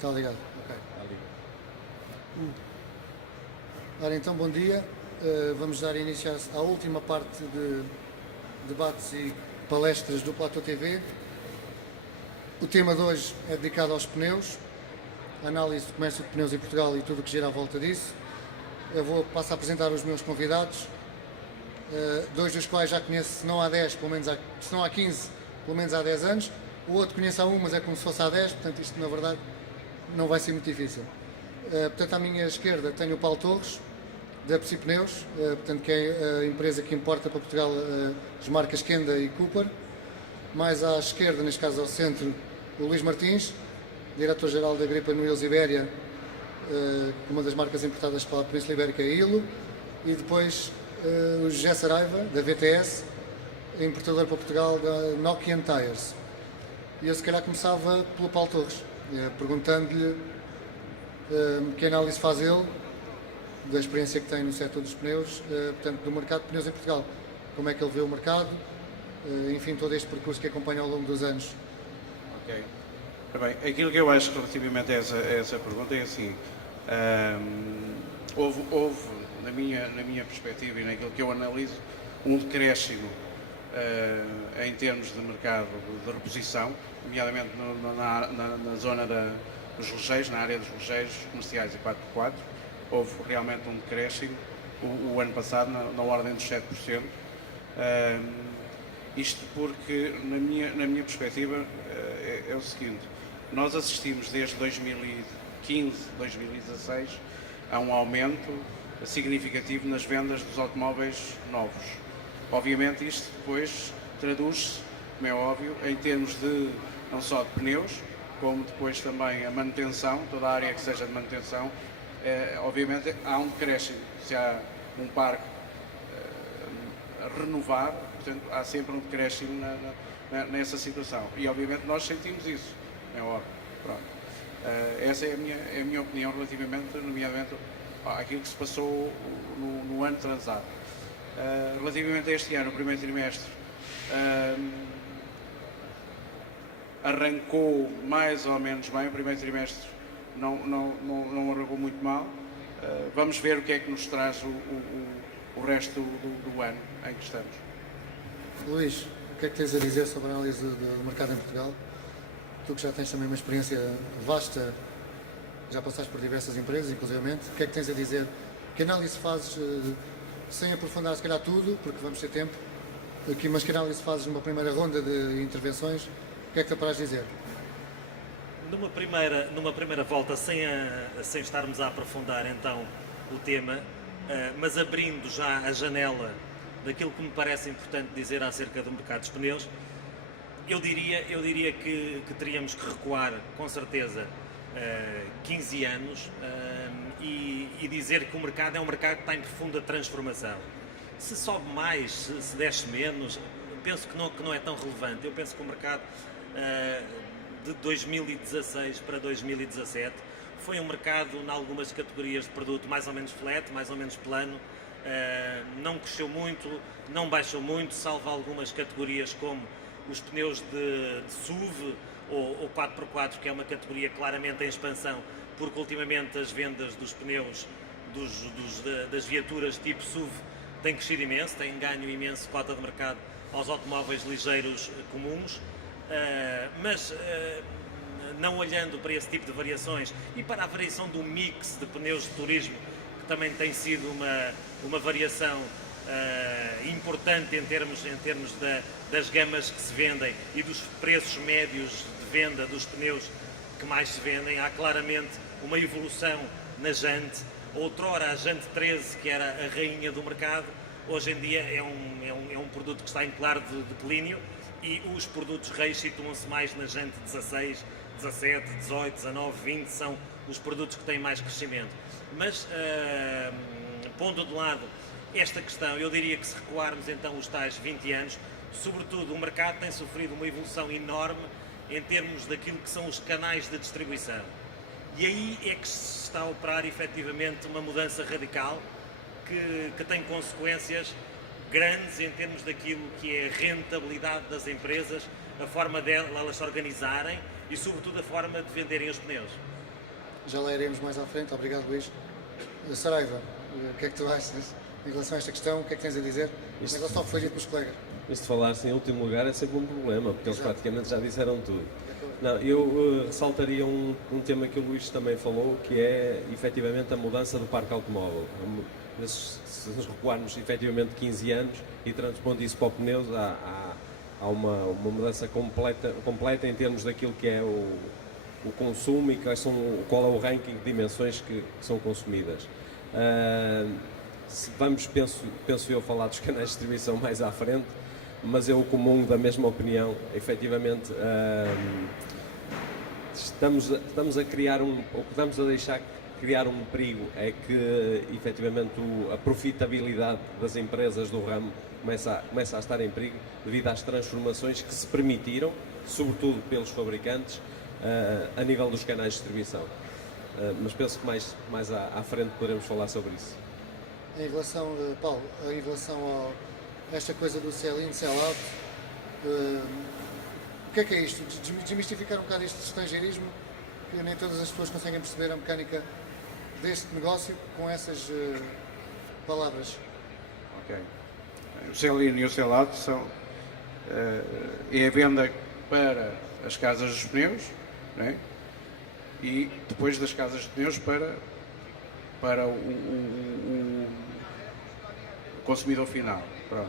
Está ligado? Ok. Está ligado. Ora, então, bom dia. Vamos dar início à última parte de debates e palestras do Platô TV. O tema de hoje é dedicado aos pneus, análise do comércio de pneus em Portugal e tudo o que gira à volta disso. Eu passo a apresentar os meus convidados, dois dos quais já conheço, se não há 10, pelo menos se não há 15, pelo menos há 10 anos. O outro conheço há 1, mas é como se fosse há 10, portanto isto na verdade não vai ser muito difícil. Portanto, à minha esquerda tenho o Paulo Torres, da Psi Pneus, portanto, que é a empresa que importa para Portugal as marcas Kenda e Cooper. Mais à esquerda, neste caso ao centro, o Luís Martins, diretor-geral da Gripen Wheels Ibéria, uma das marcas importadas para a Península Ibérica, a ILO. E depois o José Saraiva, da VTS, importador para Portugal da Nokian Tires. E eu se calhar começava pelo Paulo Torres, perguntando-lhe que análise faz ele da experiência que tem no setor dos pneus, portanto, do mercado de pneus em Portugal. Como é que ele vê o mercado, enfim, todo este percurso que acompanha ao longo dos anos. Ok. Bem, aquilo que eu acho relativamente a essa pergunta é assim, houve na minha perspectiva e naquilo que eu analiso, um decréscimo em termos de mercado de reposição, nomeadamente na zona dos relógios, na área dos relógios comerciais e 4x4, houve realmente um decréscimo o ano passado na ordem dos 7%. Isto porque, na minha perspectiva, é o seguinte: nós assistimos desde 2015, 2016 a um aumento significativo nas vendas dos automóveis novos. Obviamente isto depois traduz-se, como é óbvio, em termos de não só de pneus, como depois também a manutenção, toda a área que seja de manutenção. Obviamente há um decréscimo, se há um parque a renovar, portanto há sempre um decréscimo nessa situação. E obviamente nós sentimos isso, é óbvio. Pronto. Essa é a minha opinião relativamente, nomeadamente, àquilo que se passou no ano transado. Relativamente a este ano, o primeiro trimestre, arrancou mais ou menos bem. O primeiro trimestre não arrancou muito mal. Vamos ver o que é que nos traz o resto do ano em que estamos. Luís, o que é que tens a dizer sobre a análise do mercado em Portugal? Tu que já tens também uma experiência vasta, já passaste por diversas empresas, inclusivamente, o que é que tens a dizer? Que análise fazes, sem aprofundar se calhar tudo, porque vamos ter tempo aqui, mas que análise fazes numa primeira ronda de intervenções? O que é que te apraz dizer? Numa primeira volta, sem estarmos a aprofundar então o tema, mas abrindo já a janela daquilo que me parece importante dizer acerca do mercado dos pneus, eu diria que teríamos que recuar, com certeza, 15 anos e dizer que o mercado é um mercado que está em profunda transformação. Se sobe mais, se desce menos, penso que não é tão relevante. Eu penso que o mercado de 2016 para 2017 foi um mercado, em algumas categorias de produto, mais ou menos flat, mais ou menos plano. Não cresceu muito, não baixou muito, salvo algumas categorias como os pneus de SUV ou 4x4, que é uma categoria claramente em expansão, porque ultimamente as vendas dos pneus das viaturas tipo SUV têm crescido imenso, têm ganho imenso cota de mercado aos automóveis ligeiros comuns. Mas não olhando para esse tipo de variações e para a variação do mix de pneus de turismo, que também tem sido uma variação importante em termos das gamas que se vendem e dos preços médios de venda dos pneus que mais se vendem, há claramente uma evolução na Jante. Outrora a Jante 13, que era a rainha do mercado, hoje em dia é um produto que está em claro de declínio, e os produtos reis situam-se mais na Jante 16, 17, 18, 19, 20, são os produtos que têm mais crescimento. Mas, pondo de lado esta questão, eu diria que se recuarmos então os tais 20 anos, sobretudo o mercado tem sofrido uma evolução enorme em termos daquilo que são os canais de distribuição. E aí é que se está a operar efetivamente uma mudança radical que tem consequências grandes em termos daquilo que é a rentabilidade das empresas, a forma delas se organizarem e sobretudo a forma de venderem os pneus. já lá iremos mais à frente. Obrigado, Luís. Saraiva, o que é que tu achas em relação a esta questão? O que é que tens a dizer em relação ao que foi dito pelos colegas? Isto de falar-se em último lugar é sempre um problema, porque eles Exato. praticamente já disseram tudo. Não, eu ressaltaria um tema que o Luís também falou, que é efetivamente a mudança do parque automóvel. Se nos recuarmos efetivamente 15 anos e transpondo isso para os pneus, há uma mudança completa em termos daquilo que é o consumo e qual é o ranking de dimensões que são consumidas. Penso eu falar dos canais de distribuição mais à frente, mas eu comungo da mesma opinião. Efetivamente, estamos a criar ou estamos a deixar criar um perigo, é que efetivamente a profitabilidade das empresas do ramo começa a estar em perigo devido às transformações que se permitiram, sobretudo pelos fabricantes, a nível dos canais de distribuição. Mas penso que mais à frente poderemos falar sobre isso. Em relação, Paulo, em relação a esta coisa do sell-in, sell-out, o que é isto? Desmistificar um bocado este estrangeirismo, que nem todas as pessoas conseguem perceber a mecânica deste negócio com essas palavras. Ok. O sell-in e o sell-out é a venda para as casas dos pneus, não é? E depois das casas de pneus para o consumidor final. Pronto.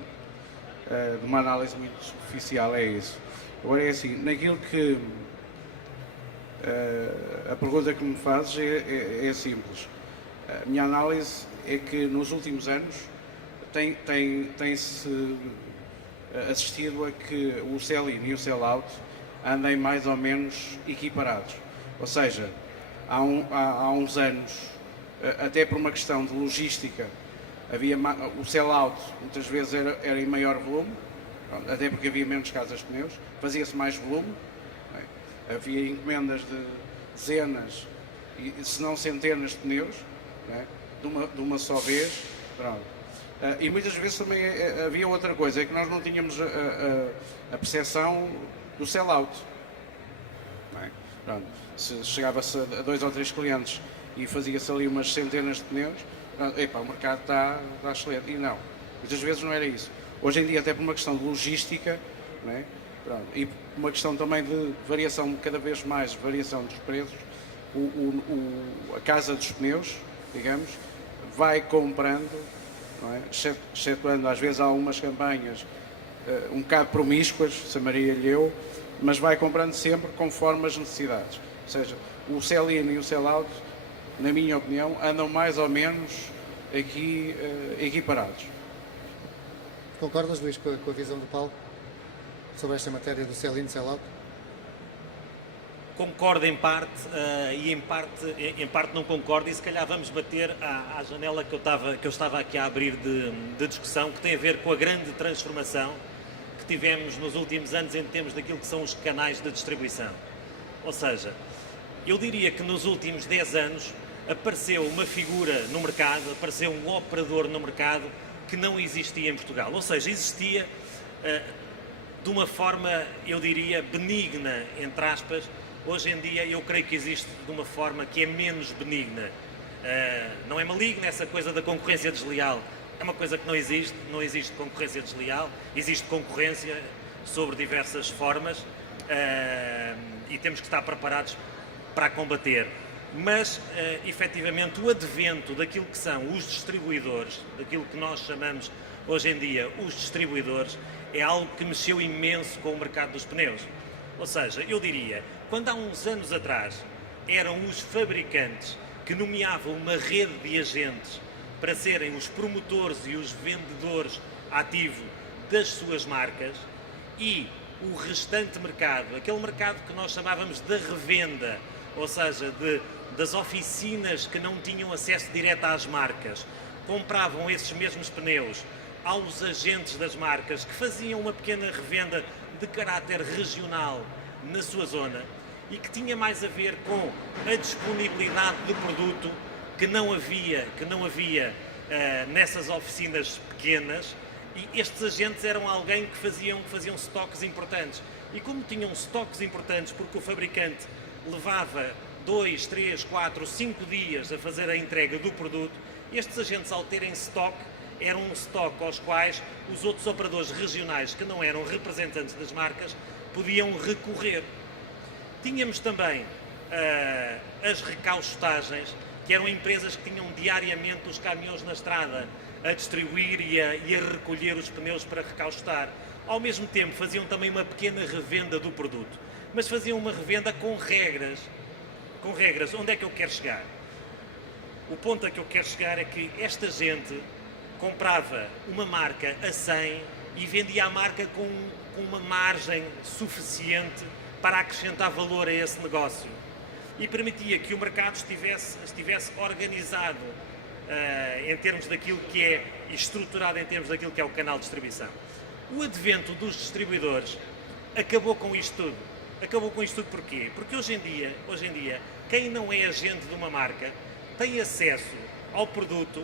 De uma análise muito superficial é isso. Agora é assim, naquilo que a pergunta que me fazes é simples. A minha análise é que nos últimos anos tem-se assistido a que o sell-in e o sell-out andem mais ou menos equiparados. Ou seja, há uns anos, até por uma questão de logística, o sell-out muitas vezes era em maior volume, até porque havia menos casas de pneus, fazia-se mais volume, não é? Havia encomendas de dezenas, se não centenas de pneus, não é? de uma só vez. Pronto. E muitas vezes também havia outra coisa, é que nós não tínhamos a percepção do sell-out. Não é? Pronto. Se chegava-se a 2 ou 3 clientes e fazia-se ali umas centenas de pneus, o mercado está excelente. E não, muitas vezes não era isso. Hoje em dia, até por uma questão de logística, não é? Pronto, e por uma questão também de variação, cada vez mais variação dos preços, a casa dos pneus, digamos, vai comprando, não é? Excetuando às vezes algumas campanhas um bocado promíscuas, chamaria-lhe, mas vai comprando sempre conforme as necessidades. Ou seja, o sell-in e o sell-out, na minha opinião, andam mais ou menos aqui equiparados. Concordas, Luís, com a visão do Paulo sobre esta matéria do sell-in e sell-out? Concordo em parte e em parte não concordo, e se calhar vamos bater à janela que eu estava aqui a abrir de discussão, que tem a ver com a grande transformação que tivemos nos últimos anos em termos daquilo que são os canais de distribuição. Ou seja, eu diria que nos últimos 10 anos apareceu uma figura no mercado, apareceu um operador no mercado que não existia em Portugal. Ou seja, existia de uma forma, eu diria, benigna, entre aspas. Hoje em dia eu creio que existe de uma forma que é menos benigna. Não é maligna essa coisa da concorrência desleal. É uma coisa que não existe concorrência desleal, existe concorrência sobre diversas formas e temos que estar preparados para a combater. Mas, efetivamente, o advento daquilo que são os distribuidores, daquilo que nós chamamos hoje em dia os distribuidores, é algo que mexeu imenso com o mercado dos pneus. Ou seja, eu diria, quando há uns anos atrás eram os fabricantes que nomeavam uma rede de agentes para serem os promotores e os vendedores ativos das suas marcas, e o restante mercado, aquele mercado que nós chamávamos de revenda, ou seja, das oficinas que não tinham acesso direto às marcas, compravam esses mesmos pneus aos agentes das marcas que faziam uma pequena revenda de caráter regional na sua zona e que tinha mais a ver com a disponibilidade do produto que não havia nessas oficinas pequenas, e estes agentes eram alguém que faziam estoques importantes. E como tinham estoques importantes porque o fabricante levava 2, 3, 4, 5 dias a fazer a entrega do produto, estes agentes, ao terem stock, eram um stock aos quais os outros operadores regionais, que não eram representantes das marcas, podiam recorrer. Tínhamos também as recaustagens, que eram empresas que tinham diariamente os caminhões na estrada a distribuir e a recolher os pneus para recaustar. Ao mesmo tempo faziam também uma pequena revenda do produto, mas faziam uma revenda com regras. Com regras. Onde é que eu quero chegar? O ponto a que eu quero chegar é que esta gente comprava uma marca a 100 e vendia a marca com uma margem suficiente para acrescentar valor a esse negócio e permitia que o mercado estivesse organizado em termos daquilo que é e estruturado em termos daquilo que é o canal de distribuição. O advento dos distribuidores acabou com isto tudo. Acabou com isto tudo porquê? Porque hoje em dia, quem não é agente de uma marca tem acesso ao produto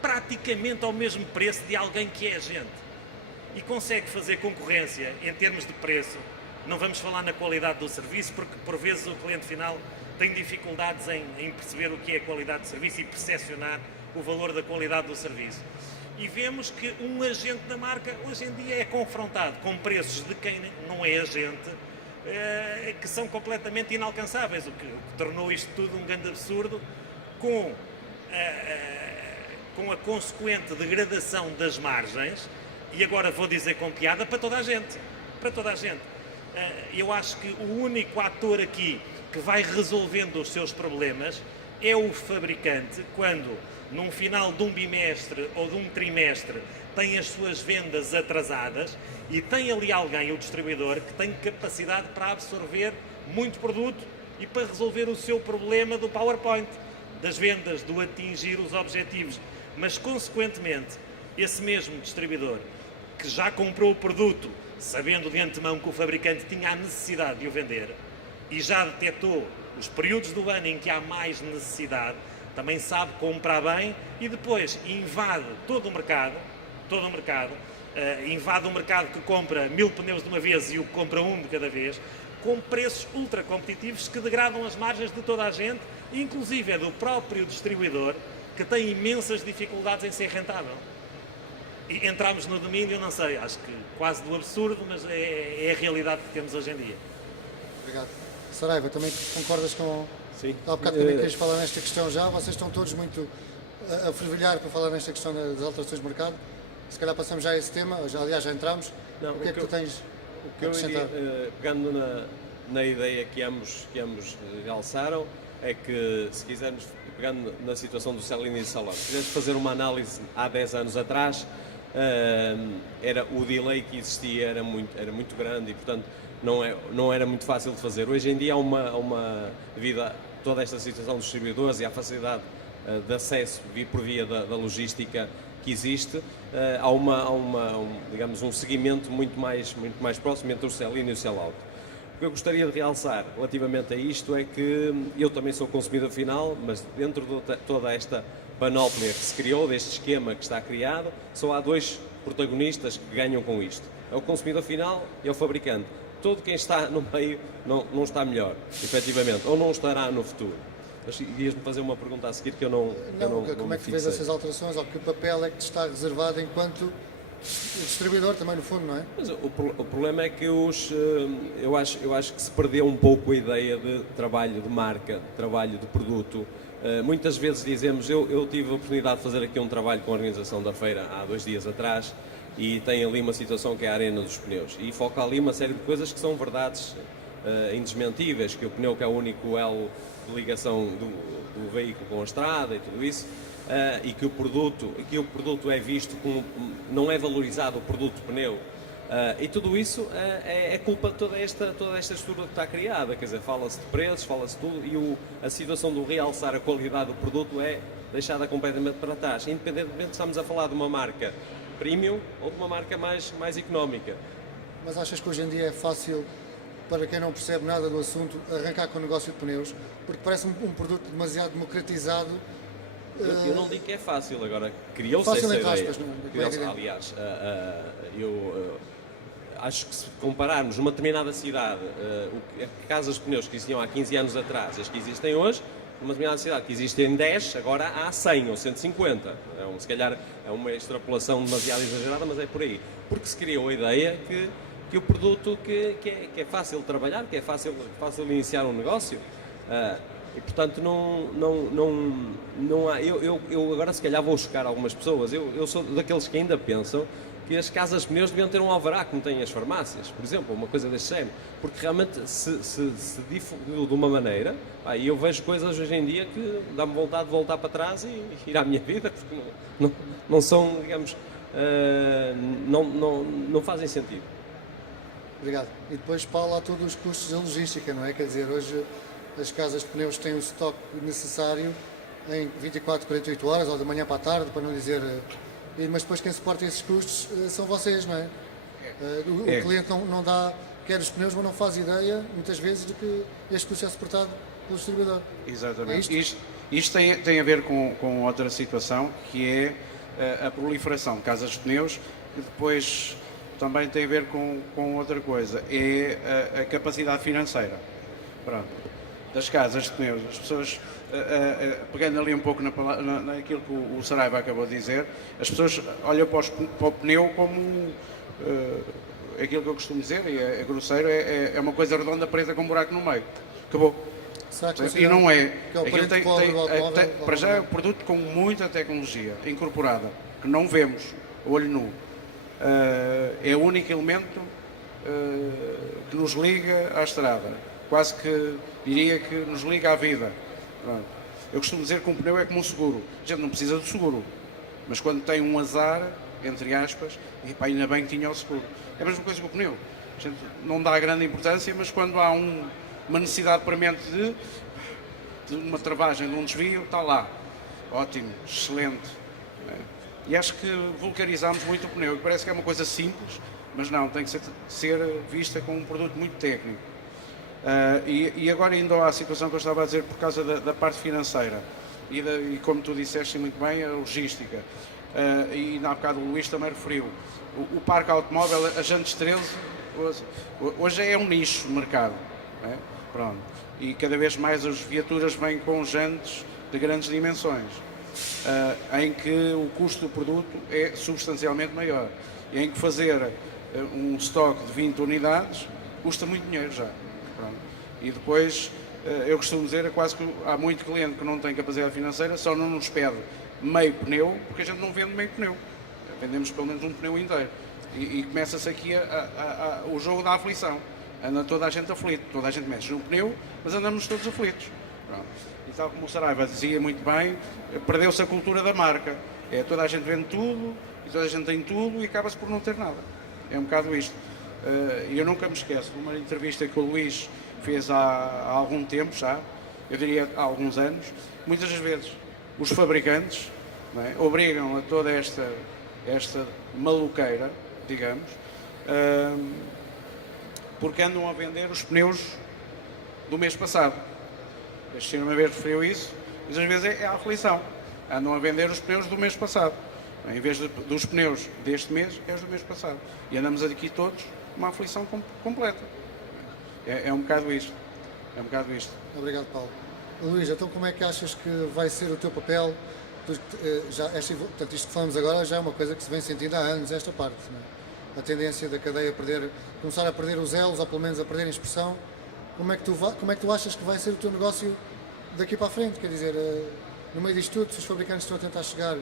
praticamente ao mesmo preço de alguém que é agente e consegue fazer concorrência em termos de preço. Não vamos falar na qualidade do serviço, porque por vezes o cliente final tem dificuldades em perceber o que é a qualidade de serviço e percepcionar o valor da qualidade do serviço. E vemos que um agente da marca hoje em dia é confrontado com preços de quem não é agente que são completamente inalcançáveis, o que tornou isto tudo um grande absurdo, com a consequente degradação das margens, e agora vou dizer com piada, para toda a gente. Para toda a gente. Eu acho que o único ator aqui que vai resolvendo os seus problemas é o fabricante, quando num final de um bimestre ou de um trimestre tem as suas vendas atrasadas e tem ali alguém, o distribuidor, que tem capacidade para absorver muito produto e para resolver o seu problema do PowerPoint, das vendas, do atingir os objetivos. Mas, consequentemente, esse mesmo distribuidor que já comprou o produto sabendo de antemão que o fabricante tinha a necessidade de o vender e já detectou os períodos do ano em que há mais necessidade, também sabe comprar bem e depois invade todo o mercado, invade um mercado que compra 1000 pneus de uma vez e o que compra um de cada vez, com preços ultra competitivos que degradam as margens de toda a gente, inclusive é do próprio distribuidor, que tem imensas dificuldades em ser rentável. E entramos no domínio, não sei, acho que quase do absurdo, mas é a realidade que temos hoje em dia. Obrigado. Saraiva, também concordas com... Sim. Há bocado também queres falar nesta questão já, vocês estão todos muito a fervilhar para falar nesta questão das alterações de mercado. Se calhar passamos já a esse tema, aliás já entramos. Não, o que é que tu tens o que eu iria, pegando na ideia que ambos realçaram, é que se quisermos, pegando na situação do Celino e do Salão, se quisermos fazer uma análise há 10 anos atrás, o delay que existia era muito grande e, portanto, não era muito fácil de fazer. Hoje em dia devido a toda esta situação dos distribuidores e à facilidade de acesso por via da logística que existe, há digamos, um seguimento muito mais próximo entre o sell-in e o sell-out. O que eu gostaria de realçar relativamente a isto é que eu também sou consumidor final, mas dentro de toda esta panóplia que se criou, deste esquema que está criado, só há dois protagonistas que ganham com isto. É o consumidor final e é o fabricante. Todo quem está no meio não está melhor, efetivamente, ou não estará no futuro. Mas ias-me fazer uma pergunta a seguir que eu não como é que vês essas alterações, ou que papel é que te está reservado enquanto distribuidor também, no fundo, não é? Mas o problema é que eu acho que se perdeu um pouco a ideia de trabalho de marca, trabalho de produto. Muitas vezes dizemos, eu tive a oportunidade de fazer aqui um trabalho com a organização da feira há 2 dias atrás e tem ali uma situação que é a arena dos pneus e foca ali uma série de coisas que são verdades indesmentíveis, que o pneu que é o único elo de ligação do veículo com a estrada e tudo isso, e que o produto é visto como, não é valorizado o produto pneu, e tudo isso é culpa de toda esta estrutura que está criada, quer dizer, fala-se de preços, fala-se de tudo, e a situação do realçar a qualidade do produto é deixada completamente para trás, independentemente de estamos a falar de uma marca premium ou de uma marca mais económica. Mas achas que hoje em dia é fácil, para quem não percebe nada do assunto, arrancar com o negócio de pneus? Porque parece um produto demasiado democratizado. Eu não digo que é fácil, agora criou-se essa ideia. Aliás, acho que se compararmos uma determinada cidade, casas de pneus que existiam há 15 anos atrás, as que existem hoje, numa determinada cidade que existem 10, agora há 100 ou 150. Se calhar é uma extrapolação demasiado exagerada, mas é por aí. Porque se criou a ideia que o produto que é fácil de trabalhar, que é fácil iniciar um negócio, e portanto não há. Eu agora se calhar vou chocar algumas pessoas. Eu sou daqueles que ainda pensam que as casas de pneus deviam ter um alvará como têm as farmácias, por exemplo, uma coisa deste género, porque realmente se difundiu de uma maneira, e eu vejo coisas hoje em dia que dá-me vontade de voltar para trás e ir à minha vida, porque não são, digamos, não fazem sentido. Obrigado. E depois, Paulo, há todos os custos da logística, não é? Quer dizer, hoje as casas de pneus têm o estoque necessário em 24, 48 horas, ou da manhã para a tarde, para não dizer... Mas depois quem suporta esses custos são vocês, não é? O cliente não dá, quer os pneus, mas não faz ideia, muitas vezes, de que este custo é suportado pelo distribuidor. Exatamente. É isto tem a ver com outra situação, que é a proliferação de casas de pneus, que depois também tem a ver com outra coisa, é a capacidade financeira. Pronto. Das casas de pneus. As pessoas, pegando ali um pouco naquilo que o Saraiva acabou de dizer, as pessoas olham para o pneu como aquilo que eu costumo dizer, e é grosseiro, é uma coisa redonda preta com um buraco no meio. Acabou. E não é. Que é o aquilo para já é um produto com muita tecnologia incorporada, que não vemos a olho nu. É o único elemento que nos liga à estrada. Quase que diria que nos liga à vida. Pronto. Eu costumo dizer que um pneu é como um seguro. A gente não precisa do seguro, mas quando tem um azar, entre aspas, e pá, ainda bem que tinha o seguro. É a mesma coisa que o pneu. A gente não dá grande importância, mas quando há uma necessidade premente de uma travagem, de um desvio, está lá. Ótimo, excelente. E acho que vulgarizamos muito o pneu. Parece que é uma coisa simples, mas não, tem que ser vista como um produto muito técnico. E agora indo à situação que eu estava a dizer por causa da parte financeira e como tu disseste muito bem, a logística, e na bocado o Luís também referiu, o parque automóvel, a Jantes 13, hoje é um nicho de mercado, pronto, e cada vez mais as viaturas vêm com jantes de grandes dimensões, em que o custo do produto é substancialmente maior, e em que fazer um estoque de 20 unidades custa muito dinheiro já. Pronto. E depois, eu costumo dizer, quase que há muito cliente que não tem capacidade financeira, só não nos pede meio pneu, porque a gente não vende meio pneu. Vendemos pelo menos um pneu inteiro. E começa-se aqui o jogo da aflição. Anda toda a gente aflito, toda a gente mexe no pneu, mas andamos todos aflitos. Pronto. E tal como o Saraiva dizia muito bem, perdeu-se a cultura da marca. Toda a gente vende tudo, e toda a gente tem tudo, e acaba-se por não ter nada. É um bocado isto. Eu nunca me esqueço de uma entrevista que o Luís fez há algum tempo já, eu diria há alguns anos. Muitas das vezes os fabricantes, não é, obrigam a toda esta maluqueira, digamos, porque andam a vender os pneus do mês passado. Este uma vez referiu isso, mas às vezes é a aflição. Andam a vender os pneus do mês passado. Em vez dos pneus deste mês, é os do mês passado. E andamos aqui todos uma aflição completa. É um bocado isto. É um bocado isto. Obrigado, Paulo. Luís, então como é que achas que vai ser o teu papel? Portanto, isto que falamos agora já é uma coisa que se vem sentindo há anos, esta parte. Não é? A tendência da cadeia a começar a perder os elos, ou pelo menos a perder a expressão. Como é que tu achas que vai ser o teu negócio daqui para a frente? Quer dizer, no meio disto tudo, se os fabricantes estão a tentar chegar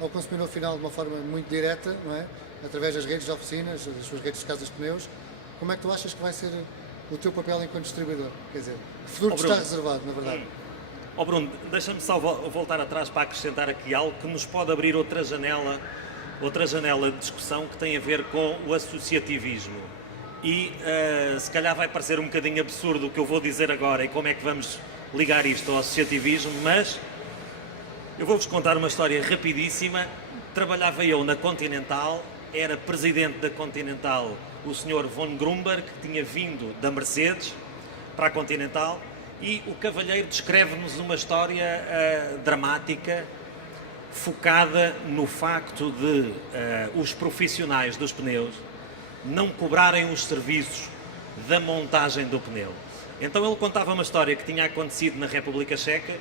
ao consumidor final de uma forma muito direta, não é? Através das redes de oficinas, das suas redes de casas de pneus, como é que tu achas que vai ser o teu papel enquanto distribuidor? Quer dizer, o futuro está reservado, na verdade. Bruno, deixa-me só voltar atrás para acrescentar aqui algo que nos pode abrir outra janela de discussão que tem a ver com o associativismo. E se calhar vai parecer um bocadinho absurdo o que eu vou dizer agora e como é que vamos ligar isto ao associativismo, mas eu vou-vos contar uma história rapidíssima. Trabalhava eu na Continental, era presidente da Continental o Sr. von Grumberg, que tinha vindo da Mercedes para a Continental, e o cavalheiro descreve-nos uma história dramática, focada no facto de os profissionais dos pneus não cobrarem os serviços da montagem do pneu. Então ele contava uma história que tinha acontecido na República Checa,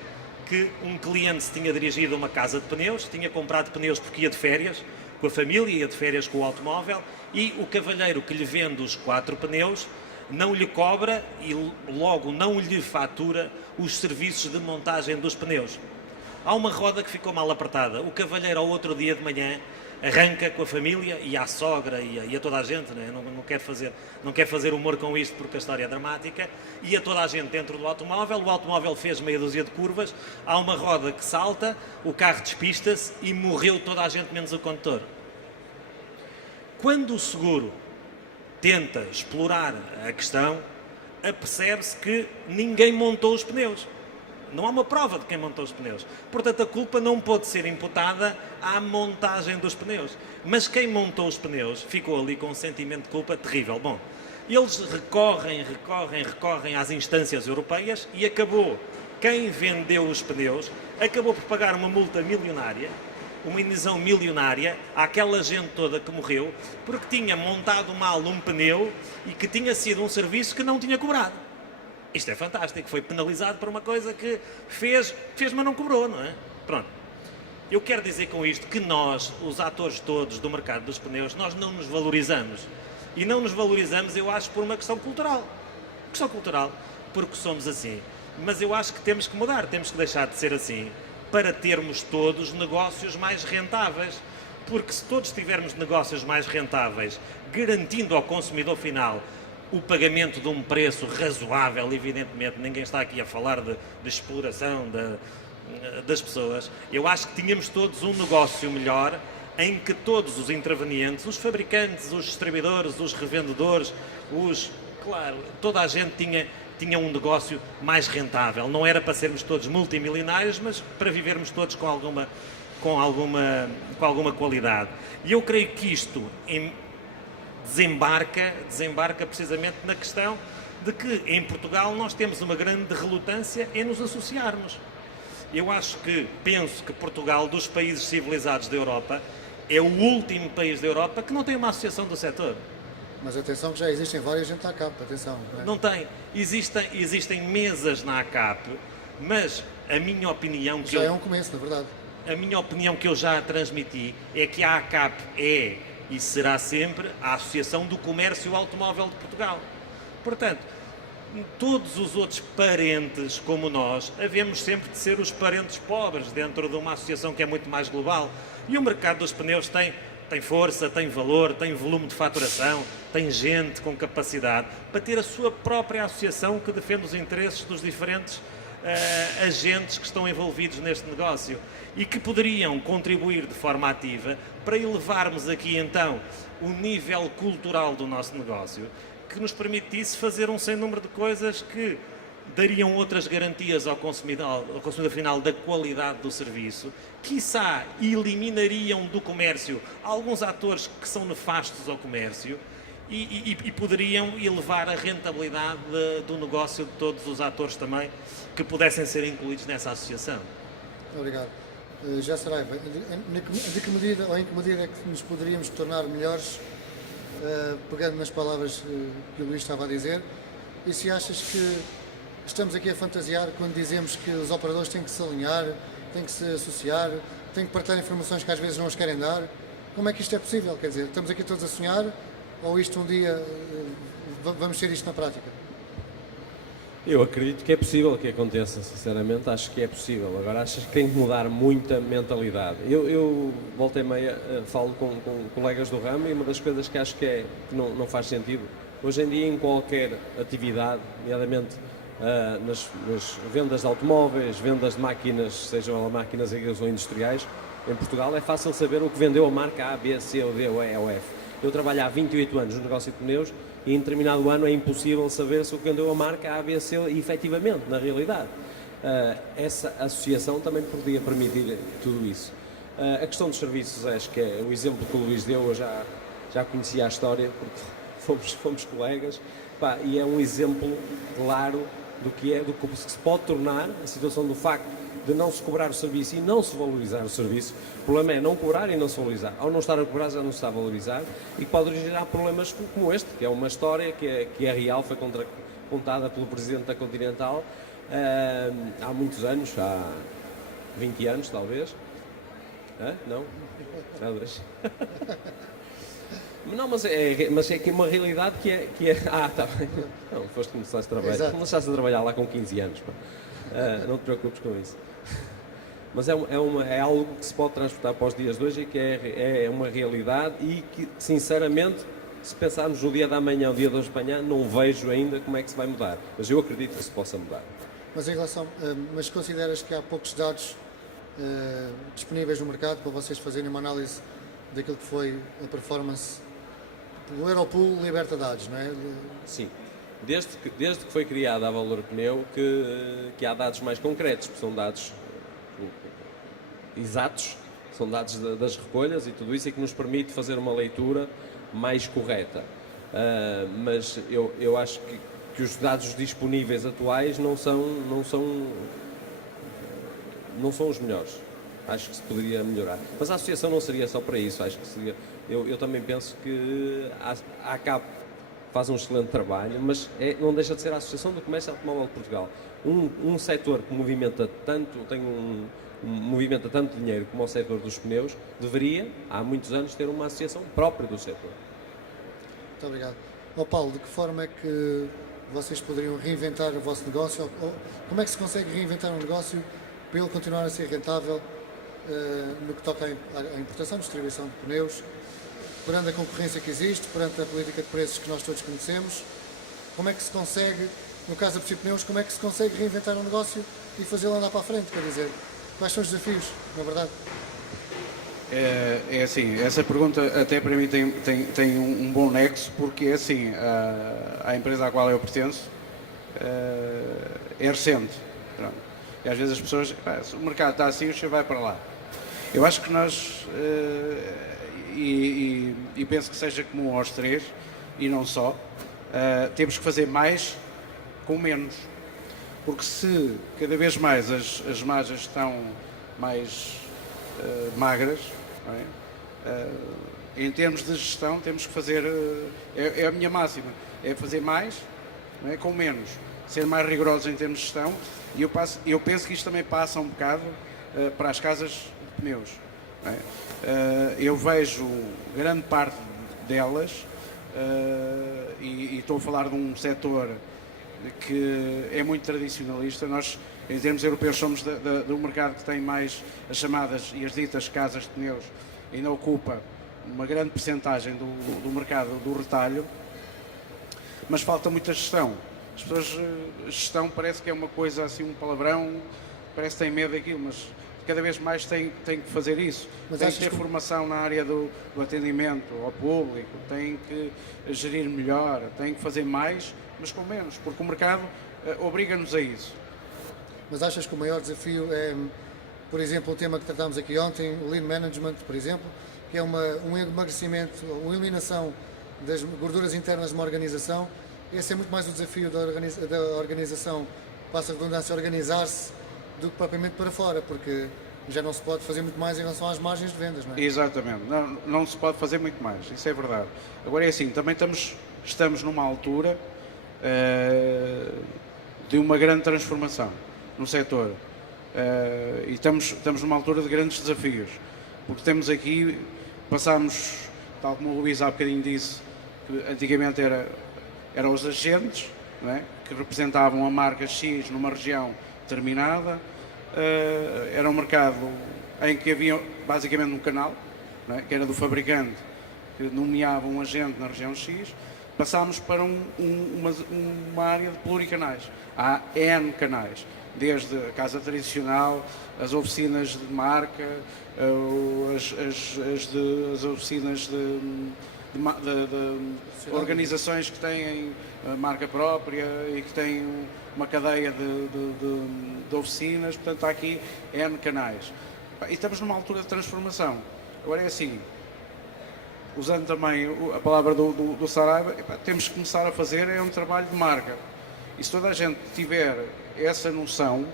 que um cliente se tinha dirigido a uma casa de pneus, tinha comprado pneus porque ia de férias com a família, ia de férias com o automóvel, e o cavalheiro que lhe vende os 4 pneus não lhe cobra e logo não lhe fatura os serviços de montagem dos pneus. Há uma roda que ficou mal apertada. O cavalheiro, ao outro dia de manhã, arranca com a família e à sogra e a toda a gente, né? Não quer fazer humor com isto porque a história é dramática, e a toda a gente dentro do automóvel. O automóvel fez meia dúzia de curvas, há uma roda que salta, o carro despista-se e morreu toda a gente menos o condutor. Quando o seguro tenta explorar a questão, apercebe-se que ninguém montou os pneus. Não há uma prova de quem montou os pneus. Portanto, a culpa não pode ser imputada à montagem dos pneus. Mas quem montou os pneus ficou ali com um sentimento de culpa terrível. Bom, eles recorrem às instâncias europeias e acabou. Quem vendeu os pneus acabou por pagar uma multa milionária, uma indenização milionária àquela gente toda que morreu porque tinha montado mal um pneu e que tinha sido um serviço que não tinha cobrado. Isto é fantástico, foi penalizado por uma coisa que fez, mas não cobrou, não é? Pronto. Eu quero dizer com isto que nós, os atores todos do mercado dos pneus, nós não nos valorizamos. E não nos valorizamos, eu acho, por uma questão cultural. Questão cultural, porque somos assim. Mas eu acho que temos que mudar, temos que deixar de ser assim, para termos todos negócios mais rentáveis. Porque se todos tivermos negócios mais rentáveis, garantindo ao consumidor final o pagamento de um preço razoável, evidentemente, ninguém está aqui a falar de exploração das pessoas, eu acho que tínhamos todos um negócio melhor em que todos os intervenientes, os fabricantes, os distribuidores, os revendedores, claro, toda a gente tinha um negócio mais rentável. Não era para sermos todos multimilionários, mas para vivermos todos com alguma qualidade. E eu creio que isto desembarca precisamente na questão de que em Portugal nós temos uma grande relutância em nos associarmos. Eu penso que Portugal, dos países civilizados da Europa, é o último país da Europa que não tem uma associação do setor. Mas atenção que já existem várias dentro da ACAP, atenção. Não é? Não tem. Existem mesas na ACAP, mas a minha opinião... Já é um começo, na verdade. A minha opinião que eu já transmiti é que a ACAP é e será sempre a Associação do Comércio Automóvel de Portugal. Portanto, todos os outros parentes como nós, havemos sempre de ser os parentes pobres dentro de uma associação que é muito mais global. E o mercado dos pneus tem força, tem valor, tem volume de faturação, tem gente com capacidade para ter a sua própria associação que defende os interesses dos diferentes agentes que estão envolvidos neste negócio e que poderiam contribuir de forma ativa para elevarmos aqui então o nível cultural do nosso negócio, que nos permitisse fazer um sem número de coisas que dariam outras garantias ao consumidor final da qualidade do serviço, quiçá eliminariam do comércio alguns atores que são nefastos ao comércio e poderiam elevar a rentabilidade do negócio de todos os atores também que pudessem ser incluídos nessa associação. Obrigado. Já Saraiva, de que medida ou em que medida é que nos poderíamos tornar melhores, pegando nas palavras que o Luís estava a dizer, e se achas que estamos aqui a fantasiar quando dizemos que os operadores têm que se alinhar, têm que se associar, têm que partilhar informações que às vezes não as querem dar? Como é que isto é possível? Quer dizer, estamos aqui todos a sonhar ou isto um dia vamos ter isto na prática? Eu acredito que é possível que aconteça, sinceramente, acho que é possível. Agora, acho que tem que mudar muita mentalidade. Eu volta e meia, falo com colegas do ramo e uma das coisas que acho que não faz sentido, hoje em dia em qualquer atividade, nomeadamente nas vendas de automóveis, vendas de máquinas, sejam elas máquinas agrícolas ou industriais, em Portugal é fácil saber o que vendeu a marca A, B, C, ou D, ou E, ou F. Eu trabalho há 28 anos no negócio de pneus e em determinado ano é impossível saber se o que vendeu a marca A, B, C, e efetivamente, na realidade. Essa associação também podia permitir tudo isso. A questão dos serviços, acho que é o exemplo que o Luís deu, eu já conhecia a história, porque fomos colegas, e é um exemplo claro do que se pode tornar a situação do facto de não se cobrar o serviço e não se valorizar o serviço. O problema é não cobrar e não se valorizar. Ao não estar a cobrar, já não se está a valorizar e pode originar problemas como este, que é uma história que é real, foi contada pelo Presidente da Continental há muitos anos, há 20 anos talvez. Hã? Não? Talvez. Não, mas é que uma realidade que é. Tá bem. Não, começaste a trabalhar. Exato. Começaste a trabalhar lá com 15 anos. Pá. Não te preocupes com isso. Mas é algo que se pode transportar para os dias de hoje e que é uma realidade e que, sinceramente, se pensarmos no dia da manhã, o dia de hoje de manhã, não vejo ainda como é que se vai mudar. Mas eu acredito que se possa mudar. Mas em relação, mas consideras que há poucos dados disponíveis no mercado para vocês fazerem uma análise daquilo que foi a performance? O Europool liberta dados, não é? Sim. Desde que foi criada a Valor Pneu que há dados mais concretos, porque são dados exatos, são dados das recolhas e tudo isso e que nos permite fazer uma leitura mais correta. Mas eu acho que os dados disponíveis atuais não são os melhores. Acho que se poderia melhorar. Mas a associação não seria só para isso. Acho que seria. Eu também penso que a ACAP faz um excelente trabalho, mas não deixa de ser a Associação do Comércio Automóvel de Portugal. Um setor que movimenta tanto, movimenta tanto dinheiro como o setor dos pneus, deveria, há muitos anos, ter uma associação própria do setor. Muito obrigado. Paulo, de que forma é que vocês poderiam reinventar o vosso negócio? Ou como é que se consegue reinventar um negócio para ele continuar a ser rentável no que toca à importação e distribuição de pneus, perante a concorrência que existe, perante a política de preços que nós todos conhecemos? Como é que se consegue, no caso da Psi Pneus, como é que se consegue reinventar um negócio e fazê-lo andar para a frente? Quer dizer, quais são os desafios, na verdade? É assim, essa pergunta até para mim tem um bom nexo, porque é assim, a empresa à qual eu pertenço é recente. Pronto. E às vezes as pessoas, se o mercado está assim, o senhor vai para lá. Eu acho que nós, e penso que seja comum aos três, e não só, temos que fazer mais com menos. Porque se cada vez mais as margens estão mais magras, não é? Em termos de gestão temos que fazer, é a minha máxima, é fazer mais, não é? Com menos, ser mais rigorosos em termos de gestão, e eu penso que isto também passa um bocado para as casas de pneus, não é? Eu vejo grande parte delas, e estou a falar de um setor que é muito tradicionalista. Nós, em termos europeus, somos do mercado que tem mais as chamadas e as ditas casas de pneus, ainda ocupa uma grande percentagem do mercado do retalho, mas falta muita gestão. As pessoas, gestão parece que é uma coisa assim, um palavrão, parece que têm medo daquilo, mas cada vez mais tem que fazer isso. Mas tem que ter formação na área do atendimento ao público, tem que gerir melhor, tem que fazer mais, mas com menos, porque o mercado obriga-nos a isso. Mas achas que o maior desafio é, por exemplo, o tema que tratámos aqui ontem, o Lean Management, por exemplo, que é um emagrecimento, uma eliminação das gorduras internas de uma organização? Esse é muito mais o desafio da organização, passa a redundância, organizar-se, do que propriamente para fora, porque já não se pode fazer muito mais em relação às margens de vendas, não é? Exatamente, não se pode fazer muito mais, isso é verdade. Agora é assim, também estamos numa altura de uma grande transformação no setor, e estamos numa altura de grandes desafios, porque temos aqui, passámos, tal como o Luís há bocadinho disse, que antigamente eram os agentes, não é? Que representavam a marca X numa região determinada, era um mercado em que havia basicamente um canal, não é? Que era do fabricante, que nomeava um agente na região X. Passámos para uma área de pluricanais. Há N canais, desde a casa tradicional, as oficinas de marca, as oficinas de organizações que têm marca própria e que têm uma cadeia de oficinas. Portanto, há aqui N canais. E estamos numa altura de transformação. Agora é assim, usando também a palavra do Saraiva, temos que começar a fazer um trabalho de marca. E se toda a gente tiver essa noção,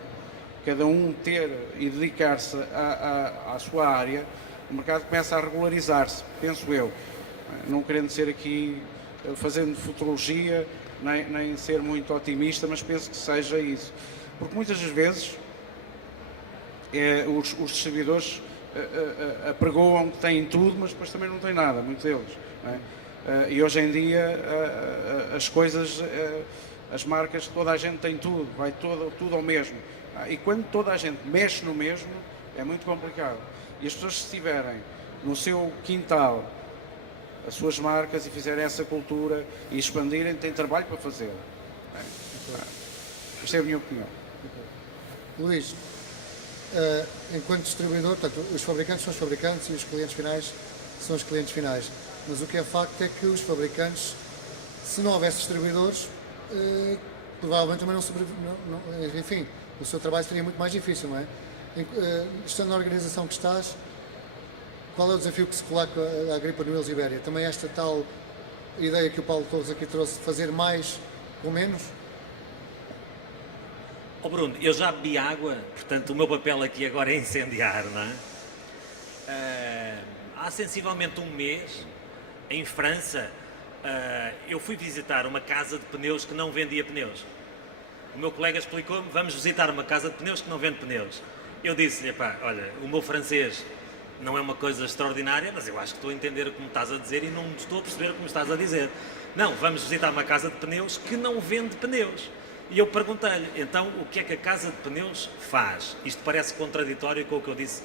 cada um ter e dedicar-se à sua área, o mercado começa a regularizar-se, penso eu. Não querendo ser aqui fazendo futurologia, nem ser muito otimista, mas penso que seja isso. Porque muitas das vezes os distribuidores apregoam que têm tudo, mas depois também não têm nada, muitos deles. Não é? E hoje em dia as coisas, as marcas, toda a gente tem tudo, vai tudo ao mesmo. E quando toda a gente mexe no mesmo, é muito complicado. E as pessoas, se tiverem no seu quintal as suas marcas e fizerem essa cultura e expandirem, têm trabalho para fazer. Esta é a minha opinião. Luís, enquanto distribuidor, portanto, os fabricantes são os fabricantes e os clientes finais são os clientes finais. Mas o que é facto é que os fabricantes, se não houvesse distribuidores, provavelmente também enfim, o seu trabalho seria muito mais difícil, não é? Estando na organização que estás, qual é o desafio que se coloca à Agripa Noelos Ibéria? Também esta tal ideia que o Paulo Torres aqui trouxe, de fazer mais com menos? Oh Bruno, eu já bebi água, portanto o meu papel aqui agora é incendiar, não é? Há sensivelmente um mês, em França, eu fui visitar uma casa de pneus que não vendia pneus. O meu colega explicou-me, vamos visitar uma casa de pneus que não vende pneus. Eu disse-lhe, olha, o meu francês não é uma coisa extraordinária, mas eu acho que estou a entender o que me estás a dizer e não estou a perceber o que me estás a dizer. Não, vamos visitar uma casa de pneus que não vende pneus. E eu perguntei-lhe, então, o que é que a casa de pneus faz? Isto parece contraditório com o que eu disse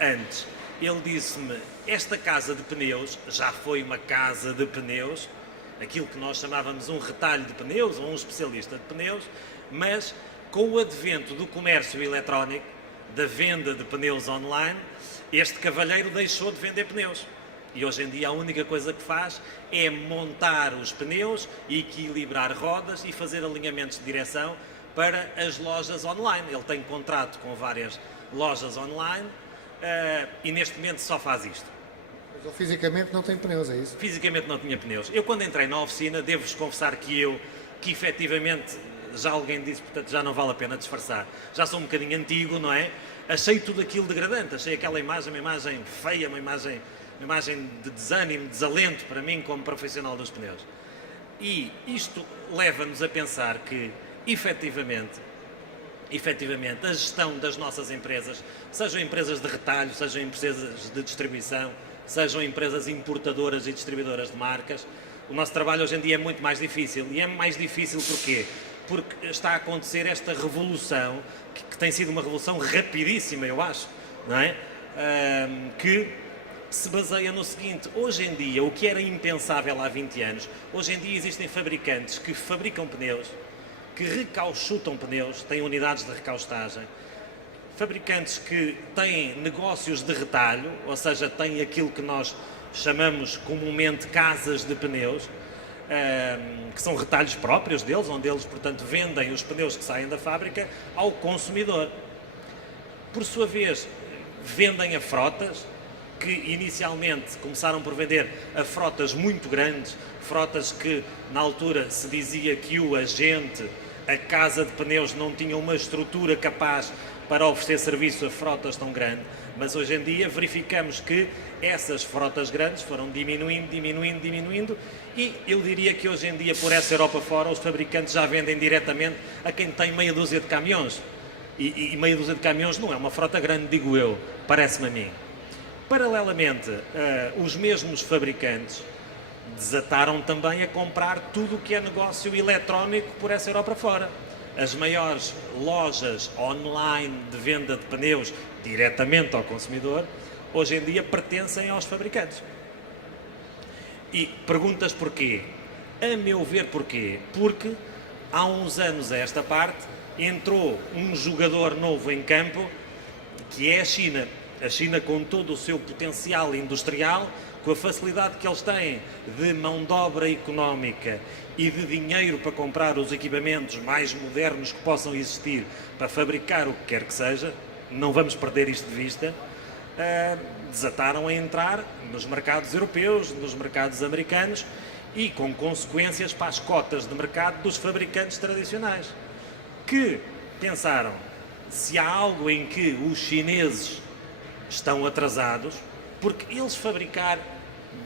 antes. Ele disse-me, esta casa de pneus já foi uma casa de pneus, aquilo que nós chamávamos um retalho de pneus, ou um especialista de pneus, mas com o advento do comércio eletrónico, da venda de pneus online, este cavalheiro deixou de vender pneus. E hoje em dia a única coisa que faz é montar os pneus e equilibrar rodas e fazer alinhamentos de direção para as lojas online. Ele tem contrato com várias lojas online e neste momento só faz isto. Mas ele fisicamente não tem pneus, é isso? Fisicamente não tinha pneus. Eu quando entrei na oficina, devo-vos confessar que efetivamente, já alguém disse, portanto já não vale a pena disfarçar, já sou um bocadinho antigo, não é? Achei tudo aquilo degradante, achei aquela imagem, uma imagem feia, uma imagem de desânimo, de desalento para mim como profissional dos pneus. E isto leva-nos a pensar que, efetivamente, a gestão das nossas empresas, sejam empresas de retalho, sejam empresas de distribuição, sejam empresas importadoras e distribuidoras de marcas, o nosso trabalho hoje em dia é muito mais difícil. E é mais difícil porquê? Porque está a acontecer esta revolução, que tem sido uma revolução rapidíssima, eu acho, não é? Que se baseia no seguinte, hoje em dia, o que era impensável há 20 anos, hoje em dia existem fabricantes que fabricam pneus, que recauchutam pneus, têm unidades de recaustagem, fabricantes que têm negócios de retalho, ou seja, têm aquilo que nós chamamos comumente casas de pneus, que são retalhos próprios deles, onde eles, portanto, vendem os pneus que saem da fábrica ao consumidor. Por sua vez, vendem a frotas, que inicialmente começaram por vender a frotas muito grandes, frotas que na altura se dizia que o agente, a casa de pneus, não tinha uma estrutura capaz para oferecer serviço a frotas tão grandes, mas hoje em dia verificamos que essas frotas grandes foram diminuindo e eu diria que hoje em dia por essa Europa fora os fabricantes já vendem diretamente a quem tem meia dúzia de caminhões e meia dúzia de caminhões não é uma frota grande, digo eu, parece-me a mim. Paralelamente, os mesmos fabricantes desataram também a comprar tudo o que é negócio eletrónico por essa Europa fora. As maiores lojas online de venda de pneus diretamente ao consumidor, hoje em dia pertencem aos fabricantes. E perguntas porquê? A meu ver porquê? Porque há uns anos a esta parte entrou um jogador novo em campo que é a China. A China, com todo o seu potencial industrial, com a facilidade que eles têm de mão de obra económica e de dinheiro para comprar os equipamentos mais modernos que possam existir para fabricar o que quer que seja, não vamos perder isto de vista, desataram a entrar nos mercados europeus, nos mercados americanos e com consequências para as cotas de mercado dos fabricantes tradicionais, que pensaram, se há algo em que os chineses estão atrasados, porque eles fabricar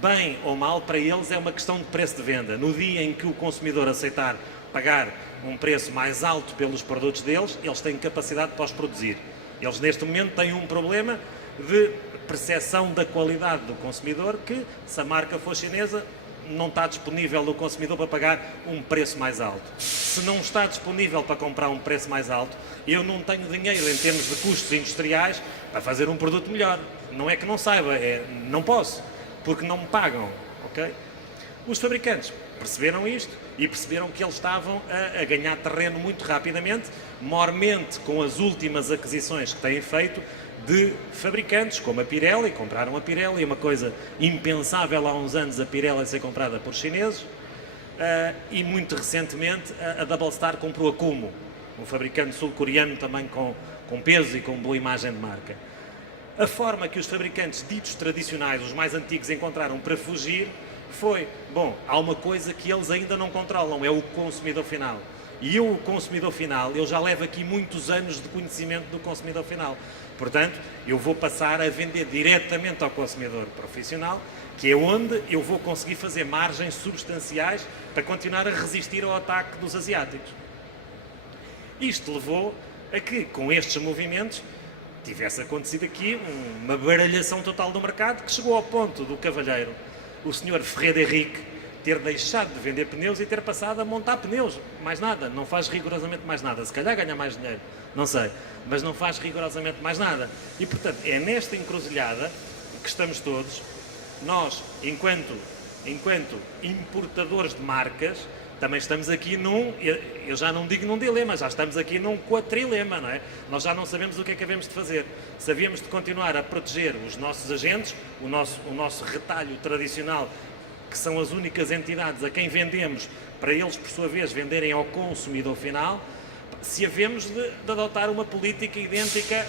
bem ou mal, para eles é uma questão de preço de venda. No dia em que o consumidor aceitar pagar um preço mais alto pelos produtos deles, eles têm capacidade de pós-produzir. Eles neste momento têm um problema de percepção da qualidade do consumidor, que se a marca for chinesa, não está disponível no consumidor para pagar um preço mais alto. Se não está disponível para comprar um preço mais alto, eu não tenho dinheiro em termos de custos industriais para fazer um produto melhor. Não é que não saiba, não posso, porque não me pagam, ok? Os fabricantes perceberam isto e perceberam que eles estavam a ganhar terreno muito rapidamente, maiormente com as últimas aquisições que têm feito de fabricantes, como a Pirelli. Compraram a Pirelli, uma coisa impensável há uns anos, a Pirelli ser comprada por chineses, e muito recentemente a Double Star comprou a Kumho, um fabricante sul-coreano também com peso e com boa imagem de marca. A forma que os fabricantes ditos tradicionais, os mais antigos, encontraram para fugir foi, bom, há uma coisa que eles ainda não controlam, é o consumidor final. E eu, o consumidor final, eu já levo aqui muitos anos de conhecimento do consumidor final. Portanto, eu vou passar a vender diretamente ao consumidor profissional, que é onde eu vou conseguir fazer margens substanciais para continuar a resistir ao ataque dos asiáticos. Isto levou a que, com estes movimentos, tivesse acontecido aqui uma baralhação total do mercado, que chegou ao ponto do cavalheiro, o Sr. Ferreira Henrique, ter deixado de vender pneus e ter passado a montar pneus. Mais nada, não faz rigorosamente mais nada. Se calhar ganha mais dinheiro, não sei, mas não faz rigorosamente mais nada. E, portanto, é nesta encruzilhada que estamos todos. Nós, enquanto importadores de marcas, também estamos aqui eu já não digo num dilema, já estamos aqui num quatrilema, não é? Nós já não sabemos o que é que havemos de fazer. Se havíamos de continuar a proteger os nossos agentes, o nosso retalho tradicional, que são as únicas entidades a quem vendemos, para eles, por sua vez, venderem ao consumidor final, se havemos de adotar uma política idêntica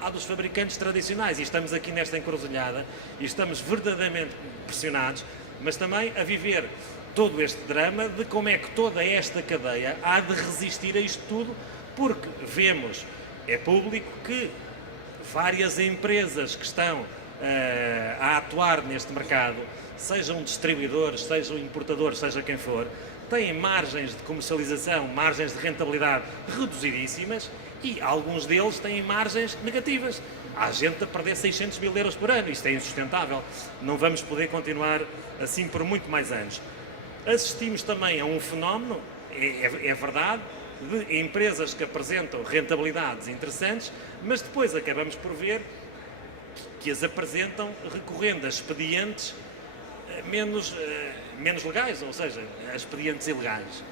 à dos fabricantes tradicionais. E estamos aqui nesta encruzilhada e estamos verdadeiramente pressionados, mas também a viver todo este drama de como é que toda esta cadeia há de resistir a isto tudo, porque vemos, é público, que várias empresas que estão a atuar neste mercado, sejam distribuidores, sejam importadores, seja quem for, têm margens de comercialização, margens de rentabilidade reduzidíssimas, e alguns deles têm margens negativas. Há gente a perder 600 mil euros por ano. Isto é insustentável. Não vamos poder continuar assim por muito mais anos. Assistimos também a um fenómeno, é verdade, de empresas que apresentam rentabilidades interessantes, mas depois acabamos por ver que as apresentam recorrendo a expedientes menos legais, ou seja, a expedientes ilegais.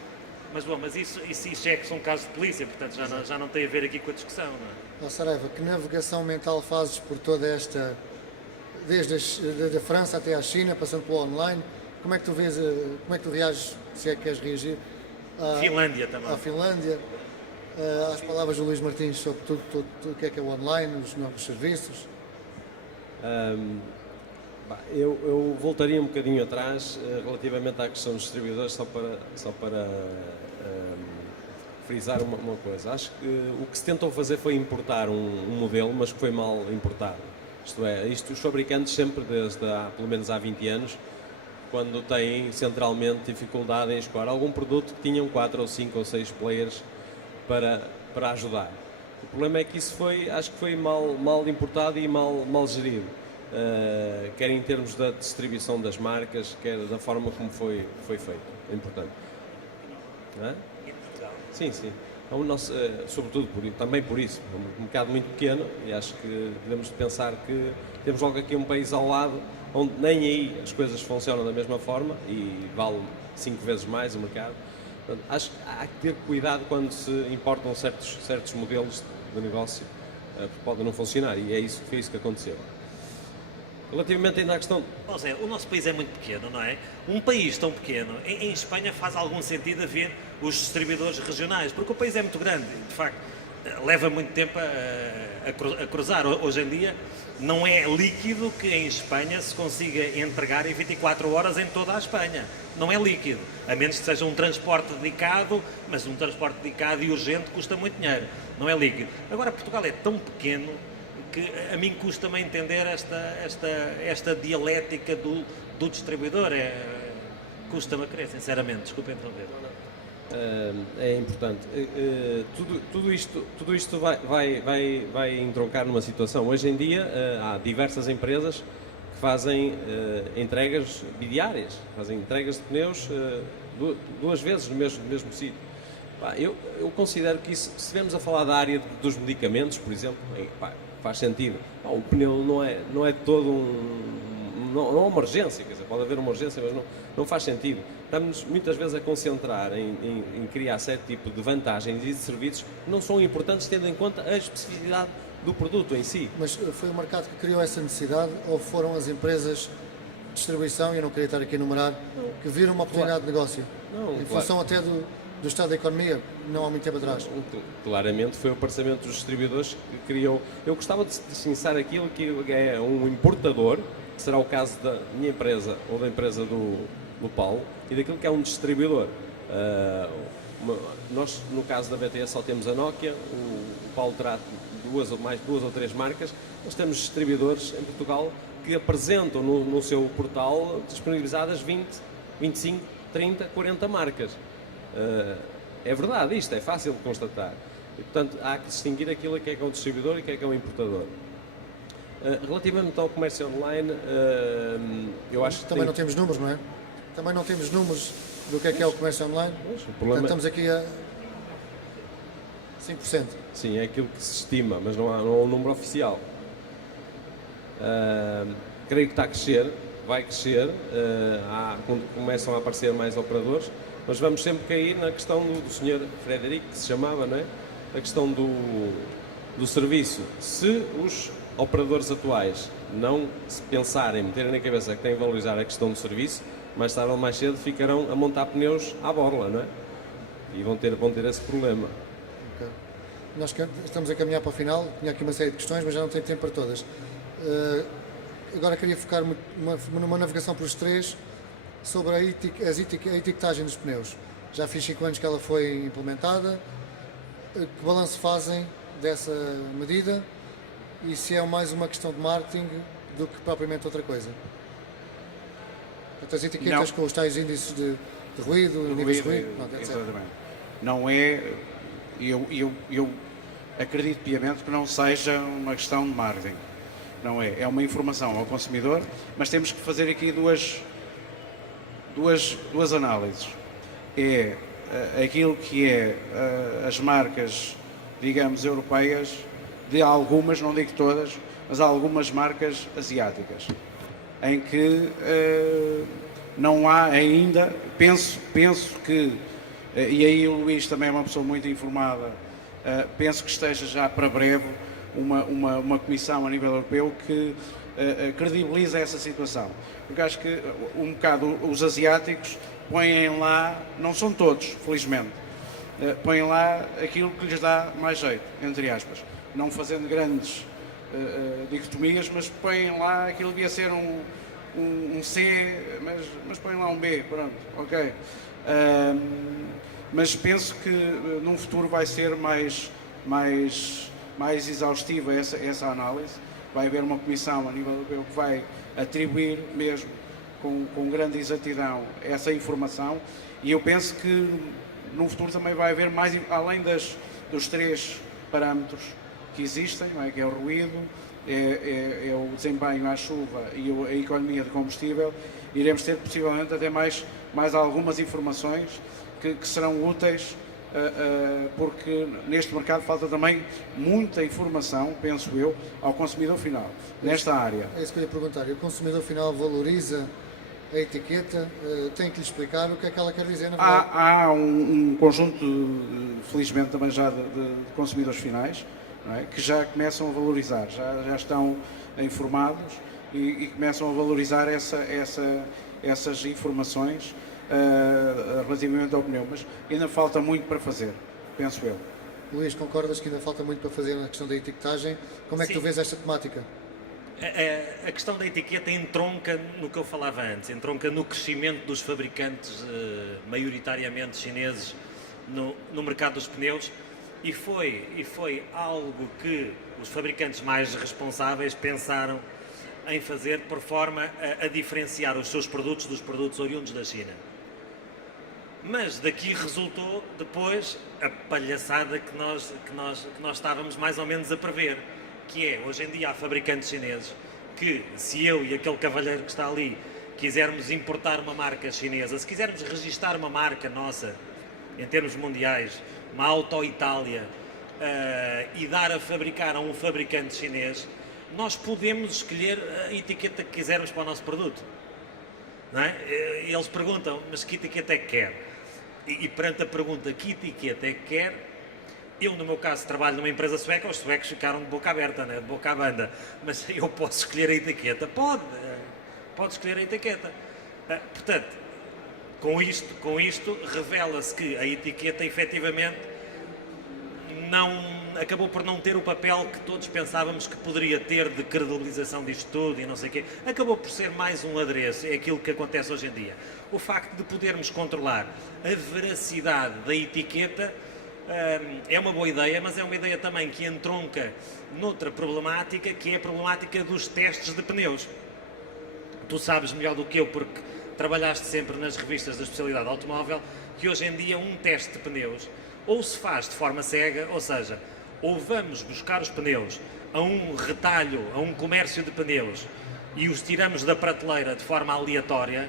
Mas bom, isso é que são casos de polícia, portanto já não tem a ver aqui com a discussão, não é? Ó Saraiva, que navegação mental fazes por toda esta, desde a França até à China, passando pelo online? Como é que tu vês, como é que tu reages, se é que queres reagir? Finlândia também. À Finlândia, às palavras do Luís Martins sobre tudo o que é o online, os novos serviços? Eu voltaria um bocadinho atrás relativamente à questão dos distribuidores, só para frisar uma coisa. Acho que o que se tentou fazer foi importar um modelo, mas que foi mal importado. Isto é, os fabricantes sempre, pelo menos há 20 anos, quando têm centralmente dificuldade em escolher algum produto, que tinham 4 ou 5 ou 6 players para ajudar. O problema é que isso acho que foi mal importado e mal gerido. Quer em termos da distribuição das marcas, quer da forma como foi feito. É importante. Não é? Sim. Sobretudo também por isso. É um mercado muito pequeno e acho que devemos pensar que temos logo aqui um país ao lado onde nem aí as coisas funcionam da mesma forma e vale 5 vezes mais o mercado. Portanto, acho que há que ter cuidado quando se importam certos modelos de negócio que podem não funcionar, e foi isso que aconteceu. Relativamente ainda à questão... José, o nosso país é muito pequeno, não é? Um país tão pequeno, em Espanha faz algum sentido haver os distribuidores regionais, porque o país é muito grande, de facto, leva muito tempo a cruzar. Hoje em dia, Não é líquido que em Espanha se consiga entregar em 24 horas em toda a Espanha. Não é líquido, a menos que seja um transporte dedicado, mas um transporte dedicado e urgente custa muito dinheiro. Não é líquido. Agora, Portugal é tão pequeno que a mim custa-me entender esta dialética do distribuidor. Custa-me a crer, sinceramente. Desculpem interromper. É importante. Tudo isto vai entroncar numa situação. Hoje em dia há diversas empresas que fazem entregas bidiárias, fazem entregas de pneus duas vezes no mesmo sítio. Eu considero que isso, se estivermos a falar da área dos medicamentos, por exemplo, faz sentido. O pneu não é todo não é uma emergência, quer dizer, pode haver uma urgência, mas não faz sentido. Estamos muitas vezes a concentrar em criar certo tipo de vantagens e de serviços que não são importantes, tendo em conta a especificidade do produto em si. Mas foi o mercado que criou essa necessidade ou foram as empresas de distribuição, eu não queria estar aqui a enumerar, que viram uma oportunidade de negócio? Em função até do estado da economia, não há muito tempo atrás. Claramente foi o aparecimento dos distribuidores que criou. Eu gostava de distinguir aquilo que é um importador, que será o caso da minha empresa ou da empresa do Paulo, e daquilo que é um distribuidor. Nós, no caso da BTS, só temos a Nokia, o Paulo terá duas ou três marcas. Nós temos distribuidores em Portugal que apresentam no seu portal disponibilizadas 20, 25, 30, 40 marcas. É verdade, isto é fácil de constatar. E, portanto, há que distinguir aquilo que é um distribuidor e que é um importador. Relativamente ao comércio online, eu acho que também não temos números, não é? Também não temos números do que é o comércio online. Portanto, estamos aqui a 5%. Sim, é aquilo que se estima, mas não há um número oficial. Creio que está a crescer, vai crescer, quando começam a aparecer mais operadores, mas vamos sempre cair na questão do Sr. Frederico, que se chamava, não é? A questão do serviço. Se os operadores atuais não se pensarem, meterem na cabeça que têm que valorizar a questão do serviço, mais tarde ou mais cedo ficarão a montar pneus à borla, não é? E vão ter esse problema. Okay. Nós estamos a caminhar para o final, tinha aqui uma série de questões, mas já não tenho tempo para todas. Agora queria focar numa navegação pelos três sobre a etiquetagem dos pneus. Já fiz 5 anos que ela foi implementada. Que balanço fazem dessa medida e se é mais uma questão de marketing do que propriamente outra coisa? As etiquetas com os tais índices de ruído, níveis de ruído, etc. Exatamente. Não é, eu acredito piamente que não seja uma questão de marketing. Não é, é uma informação ao consumidor, mas temos que fazer aqui duas análises. É aquilo que é as marcas, digamos, europeias, de algumas, não digo todas, mas algumas marcas asiáticas, em que não há ainda, penso que, e aí o Luís também é uma pessoa muito informada, penso que esteja já para breve uma comissão a nível europeu que credibiliza essa situação. Porque acho que um bocado os asiáticos põem lá, não são todos, felizmente, põem lá aquilo que lhes dá mais jeito, entre aspas, não fazendo grandes dicotomias, mas põem lá aquilo que devia ser um C, mas põem lá um B, pronto, ok. Mas penso que num futuro vai ser mais exaustiva essa análise. Vai haver uma comissão a nível europeu que vai atribuir mesmo com grande exatidão essa informação, e eu penso que no futuro também vai haver mais, além dos 3 parâmetros que existem, não é? Que é o ruído, é o desempenho à chuva e a economia de combustível. Iremos ter possivelmente até mais algumas informações que serão úteis, porque neste mercado falta também muita informação, penso eu, ao consumidor final, nesta área. É isso que eu ia perguntar. O consumidor final valoriza a etiqueta, tem que lhe explicar o que é que ela quer dizer na verdade. Há um conjunto, felizmente também já de consumidores finais, não é? Que já começam a valorizar, já estão informados e começam a valorizar essas informações relativamente ao pneu, mas ainda falta muito para fazer, penso eu. Luís, concordas que ainda falta muito para fazer na questão da etiquetagem? Como é que tu vês esta temática? A questão da etiqueta entronca no que eu falava antes, entronca no crescimento dos fabricantes maioritariamente chineses no mercado dos pneus e foi algo que os fabricantes mais responsáveis pensaram em fazer por forma a diferenciar os seus produtos dos produtos oriundos da China. Mas daqui resultou depois a palhaçada que nós estávamos mais ou menos a prever, que é, hoje em dia há fabricantes chineses que, se eu e aquele cavalheiro que está ali quisermos importar uma marca chinesa, se quisermos registar uma marca nossa, em termos mundiais, uma Auto Itália, e dar a fabricar a um fabricante chinês, nós podemos escolher a etiqueta que quisermos para o nosso produto. Não é? E eles perguntam, mas que etiqueta é que quer? E perante a pergunta, que etiqueta é que quer? Eu, no meu caso, trabalho numa empresa sueca, os suecos ficaram de boca aberta, né? De boca à banda. Mas eu posso escolher a etiqueta? Pode escolher a etiqueta. Portanto, com isto revela-se que a etiqueta, efetivamente, acabou por não ter o papel que todos pensávamos que poderia ter de credibilização disto tudo e não sei o quê. Acabou por ser mais um adereço, é aquilo que acontece hoje em dia. O facto de podermos controlar a veracidade da etiqueta é uma boa ideia, mas é uma ideia também que entronca noutra problemática, que é a problemática dos testes de pneus. Tu sabes melhor do que eu, porque trabalhaste sempre nas revistas da especialidade automóvel, que hoje em dia um teste de pneus ou se faz de forma cega, ou seja, ou vamos buscar os pneus a um retalho, a um comércio de pneus e os tiramos da prateleira de forma aleatória,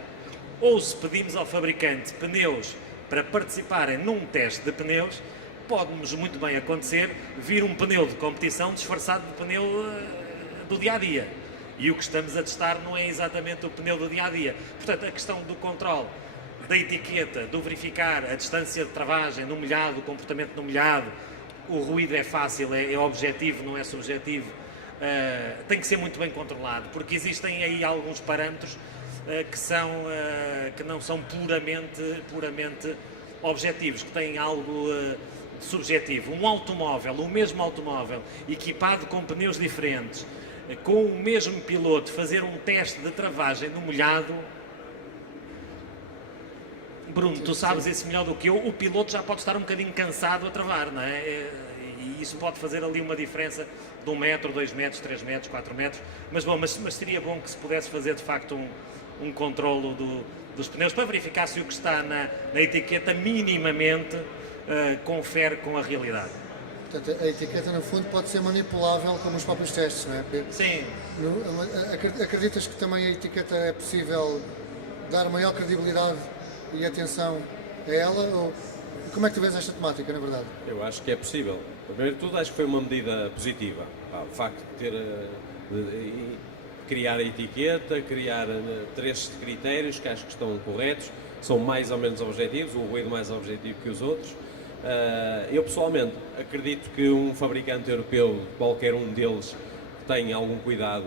ou se pedimos ao fabricante pneus para participarem num teste de pneus, pode-nos muito bem acontecer vir um pneu de competição disfarçado de pneu do dia-a-dia. E o que estamos a testar não é exatamente o pneu do dia-a-dia. Portanto, a questão do controle da etiqueta, do verificar a distância de travagem no molhado, o comportamento no molhado, o ruído é fácil, é objetivo, não é subjetivo, tem que ser muito bem controlado, porque existem aí alguns parâmetros que não são puramente objetivos, que têm algo subjetivo. Um automóvel, o mesmo automóvel, equipado com pneus diferentes, com o mesmo piloto, fazer um teste de travagem no molhado. Bruno, tu sabes isso melhor do que eu, o piloto já pode estar um bocadinho cansado a travar, não é? E isso pode fazer ali uma diferença de 1 metro, 2 metros, 3 metros, 4 metros, mas seria bom que se pudesse fazer de facto um controlo dos pneus para verificar se o que está na etiqueta minimamente confere com a realidade. Portanto, a etiqueta no fundo pode ser manipulável como os próprios testes, não é? Sim. Acreditas que também a etiqueta é possível dar maior credibilidade e atenção a ela? Ou como é que tu vês esta temática, na verdade? Eu acho que é possível. Primeiro de tudo, acho que foi uma medida positiva. O facto de criar a etiqueta, criar 3 critérios que acho que estão corretos, são mais ou menos objetivos, o ruído mais objetivo que os outros. Eu pessoalmente acredito que um fabricante europeu, qualquer um deles, tenha algum cuidado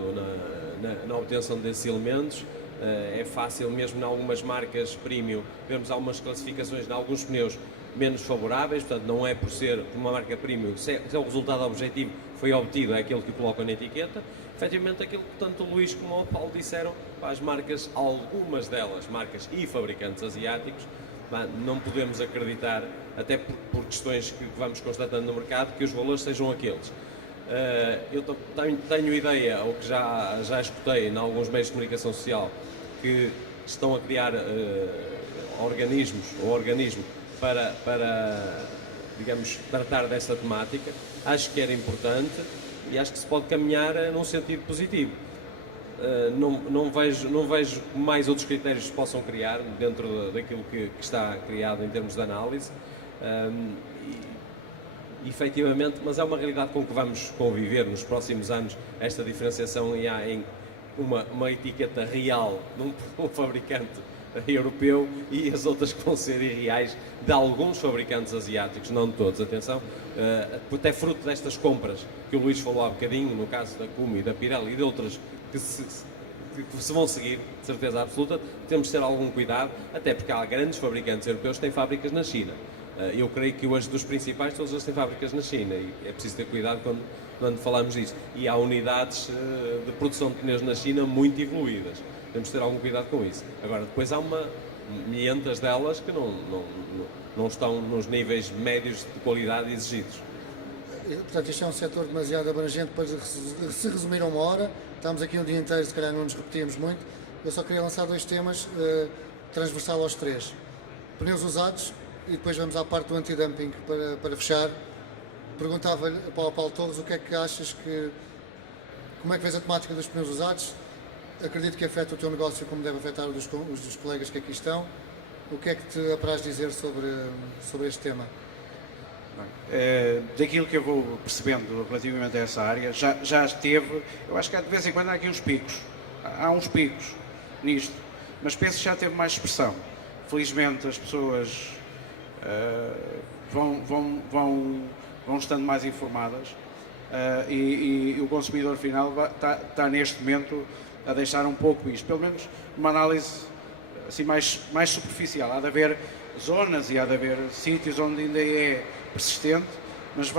na obtenção desses elementos. É fácil, mesmo em algumas marcas premium, vemos algumas classificações em alguns pneus menos favoráveis, portanto não é por ser uma marca premium, se o resultado objetivo foi obtido, é aquele que colocam na etiqueta. Efetivamente aquilo que tanto o Luís como o Paulo disseram, para as marcas, algumas delas, marcas e fabricantes asiáticos, não podemos acreditar, até por questões que vamos constatando no mercado, que os valores sejam aqueles. Eu tenho ideia, ou que já escutei em alguns meios de comunicação social, que estão a criar organismos para, digamos, tratar dessa temática. Acho que era importante e acho que se pode caminhar num sentido positivo. Não vejo mais outros critérios que se possam criar dentro daquilo que está criado em termos de análise. Efetivamente, mas é uma realidade com que vamos conviver nos próximos anos, esta diferenciação e há em uma etiqueta real de um fabricante europeu e as outras que vão ser irreais de alguns fabricantes asiáticos, não de todos, atenção, até fruto destas compras que o Luís falou há bocadinho, no caso da Cumi, da Pirelli e de outras que se vão seguir, de certeza absoluta, temos de ter algum cuidado, até porque há grandes fabricantes europeus que têm fábricas na China. Eu creio que hoje dos principais, todos eles têm fábricas na China e é preciso ter cuidado quando falamos disso. E há unidades de produção de pneus na China muito evoluídas. Temos de ter algum cuidado com isso. Agora, depois há milhentas delas que não estão nos níveis médios de qualidade exigidos. Portanto, isto é um setor demasiado abrangente para se resumir a uma hora. Estamos aqui um dia inteiro, se calhar não nos repetíamos muito. Eu só queria lançar dois temas, transversal aos três. Pneus usados, e depois vamos à parte do anti-dumping para fechar. Perguntava-lhe para o Paulo Torres o que é que achas como é que vês a temática dos pneus usados? Acredito que afeta o teu negócio como deve afetar os dos colegas que aqui estão. O que é que te apraz dizer sobre este tema? Daquilo que eu vou percebendo relativamente a essa área, já esteve, eu acho que de vez em quando há aqui uns picos, há uns picos nisto, mas penso que já teve mais expressão. Felizmente as pessoas vão estando mais informadas e o consumidor final está neste momento a deixar um pouco isto, pelo menos uma análise assim mais superficial. Há de haver zonas e há de haver sítios onde ainda é persistente, mas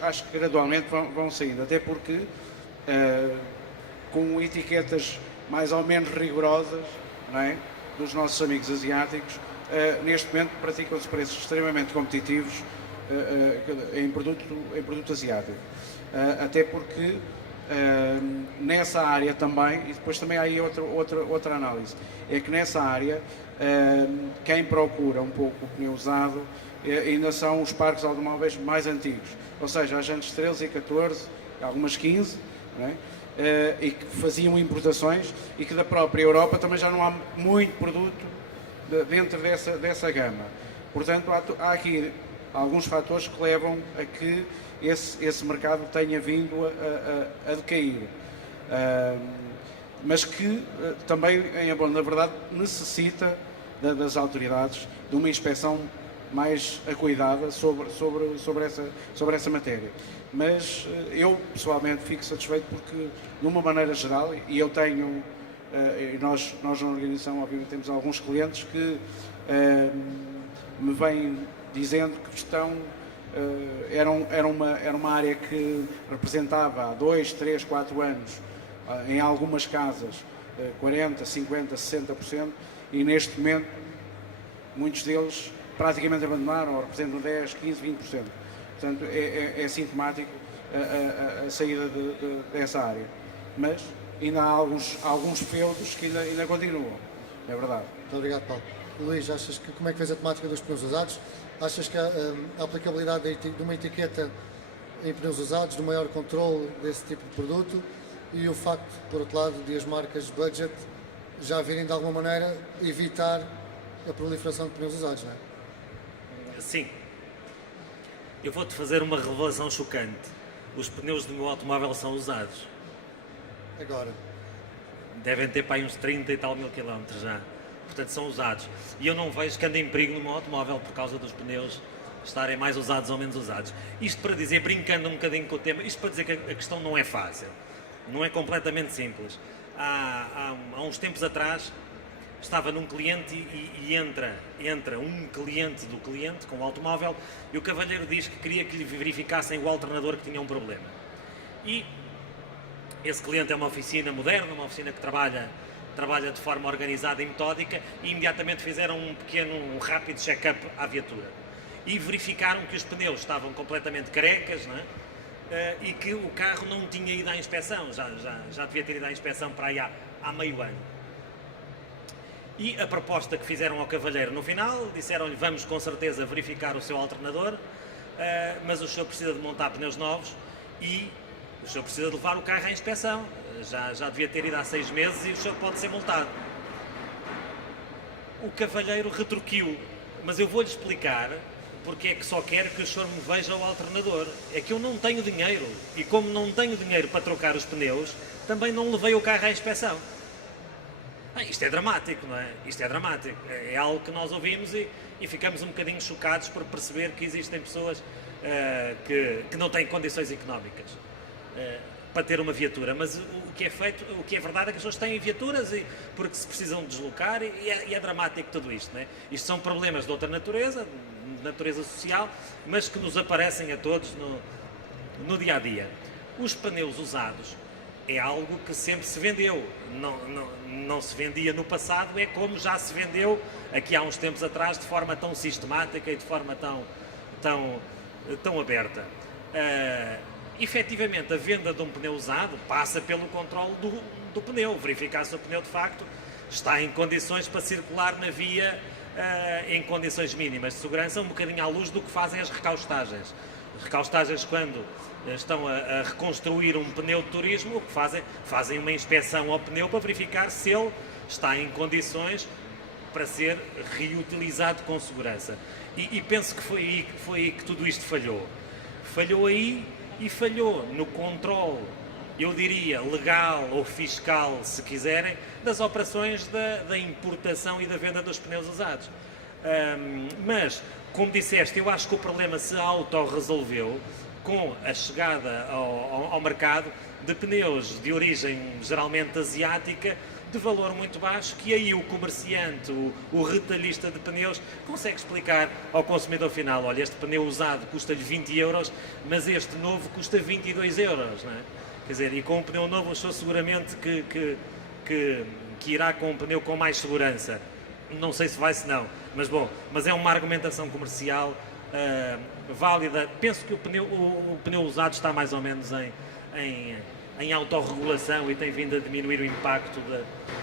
acho que gradualmente vão saindo, até porque com etiquetas mais ou menos rigorosas, não é, dos nossos amigos asiáticos, neste momento praticam-se preços extremamente competitivos em produto asiático, até porque nessa área também, e depois também há aí outra análise, é que nessa área quem procura um pouco o pneu usado ainda são os parques automóveis mais antigos, ou seja, as jantes 13 e 14, algumas 15, não é? E que faziam importações e que da própria Europa também já não há muito produto dentro dessa gama. Portanto, há aqui alguns fatores que levam a que esse mercado tenha vindo a decair, mas que também, na verdade, necessita das autoridades de uma inspeção mais acuidada sobre essa matéria. Mas eu, pessoalmente, fico satisfeito porque, de uma maneira geral, e eu tenho, e nós na organização, obviamente, temos alguns clientes que me vêm dizendo que era uma área que representava há 2, 3, 4 anos, em algumas casas, 40%, 50%, 60%, e neste momento muitos deles praticamente abandonaram, ou representam 10, 15, 20%. Portanto, é sintomático a saída dessa área. Mas ainda há alguns feudos que ainda continuam, é verdade. Muito obrigado, Paulo. Luís, como é que vês a temática dos pneus usados? Achas que a aplicabilidade de uma etiqueta em pneus usados, do maior controle desse tipo de produto, e o facto, por outro lado, de as marcas budget já virem de alguma maneira evitar a proliferação de pneus usados, não é? Sim. Eu vou-te fazer uma revelação chocante. Os pneus do meu automóvel são usados. Agora. Devem ter para aí uns 30 e tal mil quilómetros já. Portanto, são usados. E eu não vejo que ande em perigo no meu automóvel por causa dos pneus estarem mais usados ou menos usados. Isto para dizer, brincando um bocadinho com o tema, isto para dizer que a questão não é fácil. Não é completamente simples. Há uns tempos atrás, estava num cliente e entra um cliente do cliente com o automóvel e o cavalheiro diz que queria que lhe verificassem o alternador que tinha um problema. E esse cliente é uma oficina moderna, uma oficina que trabalha de forma organizada e metódica, e imediatamente fizeram um rápido check-up à viatura. E verificaram que os pneus estavam completamente carecas, não é? E que o carro não tinha ido à inspeção, já devia ter ido à inspeção para aí há meio ano. E a proposta que fizeram ao cavalheiro no final, disseram-lhe: vamos com certeza verificar o seu alternador, mas o senhor precisa de montar pneus novos e o senhor precisa de levar o carro à inspeção. Já devia ter ido há 6 meses e o senhor pode ser multado. O cavalheiro retruquiu: mas eu vou-lhe explicar porque é que só quero que o senhor me veja o alternador. É que eu não tenho dinheiro, e como não tenho dinheiro para trocar os pneus, também não levei o carro à inspeção. Isto é dramático, não é? Isto é dramático. É algo que nós ouvimos e ficamos um bocadinho chocados por perceber que existem pessoas que não têm condições económicas para ter uma viatura. Mas o que é feito, o que é verdade é que as pessoas têm viaturas porque se precisam deslocar e é dramático tudo isto, não é? Isto são problemas de outra natureza, de natureza social, mas que nos aparecem a todos no dia a dia. Os pneus usados é algo que sempre se vendeu, não se vendia no passado, é como já se vendeu aqui há uns tempos atrás de forma tão sistemática e de forma tão aberta. Efetivamente, a venda de um pneu usado passa pelo controle do pneu, verificar se o pneu de facto está em condições para circular na via em condições mínimas de segurança, um bocadinho à luz do que fazem as recaustagens. Recaustagens, quando estão a reconstruir um pneu de turismo, o que fazem uma inspeção ao pneu para verificar se ele está em condições para ser reutilizado com segurança. E penso que foi aí que tudo isto falhou. Falhou aí e falhou no controle, eu diria, legal ou fiscal, se quiserem, das operações da importação e da venda dos pneus usados. Mas, como disseste, eu acho que o problema se autorresolveu com a chegada ao mercado de pneus de origem geralmente asiática, de valor muito baixo, que aí o comerciante, o retalhista de pneus, consegue explicar ao consumidor final: olha, este pneu usado custa-lhe 20 euros, mas este novo custa 22 euros, não é? Quer dizer, e com um pneu novo, estou seguramente que irá com um pneu com mais segurança. Não sei se vai, se não, mas é uma argumentação comercial válida. Penso que o pneu usado está mais ou menos em autorregulação e tem vindo a diminuir o impacto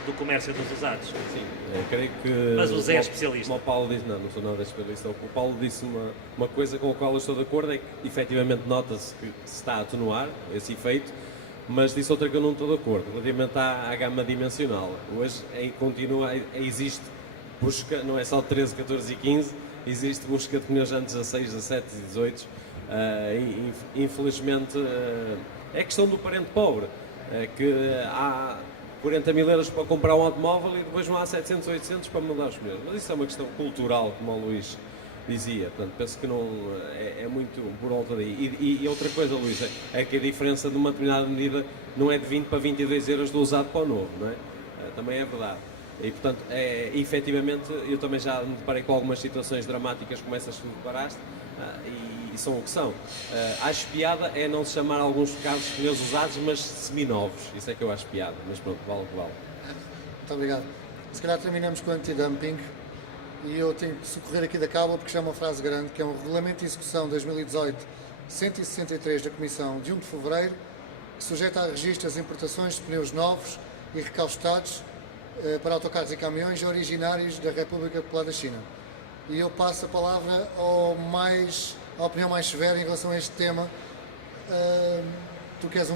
do comércio dos usados. Sim, creio que... Mas o Zé é especialista. O Paulo diz, não sou nada especialista. O Paulo disse uma coisa com a qual eu estou de acordo, é que efetivamente nota-se que se está a atenuar esse efeito, mas disse outra que eu não estou de acordo, relativamente à gama dimensional. Hoje existe busca, não é só 13, 14 e 15, existe busca de pneus anos 16, 17 e 18. Infelizmente, é questão do parente pobre, que há 40 mil euros para comprar um automóvel e depois vão há 700, 800 para mudar os pneus. Mas isso é uma questão cultural, como o Luís dizia. Portanto, penso que não é muito por volta daí. E outra coisa, Luís, é que a diferença de uma determinada medida não é de 20 para 22 euros do usado para o novo, não é? Também é verdade. E, portanto, efetivamente, eu também já me deparei com algumas situações dramáticas como essas que me deparaste, e são o que são. Acho piada é não se chamar alguns casos de pneus usados, mas seminovos. Isso é que eu acho piada, mas pronto, vale o que vale. Muito obrigado. Se calhar terminamos com o anti-dumping, e eu tenho que socorrer aqui da cábula porque já é uma frase grande, que é um Regulamento de Execução 2018-163 da Comissão de 1 de Fevereiro, que sujeita a registro as importações de pneus novos e recaustados para autocarros e caminhões originários da República Popular da China. E eu passo a palavra à opinião mais severa em relação a este tema. Tu que és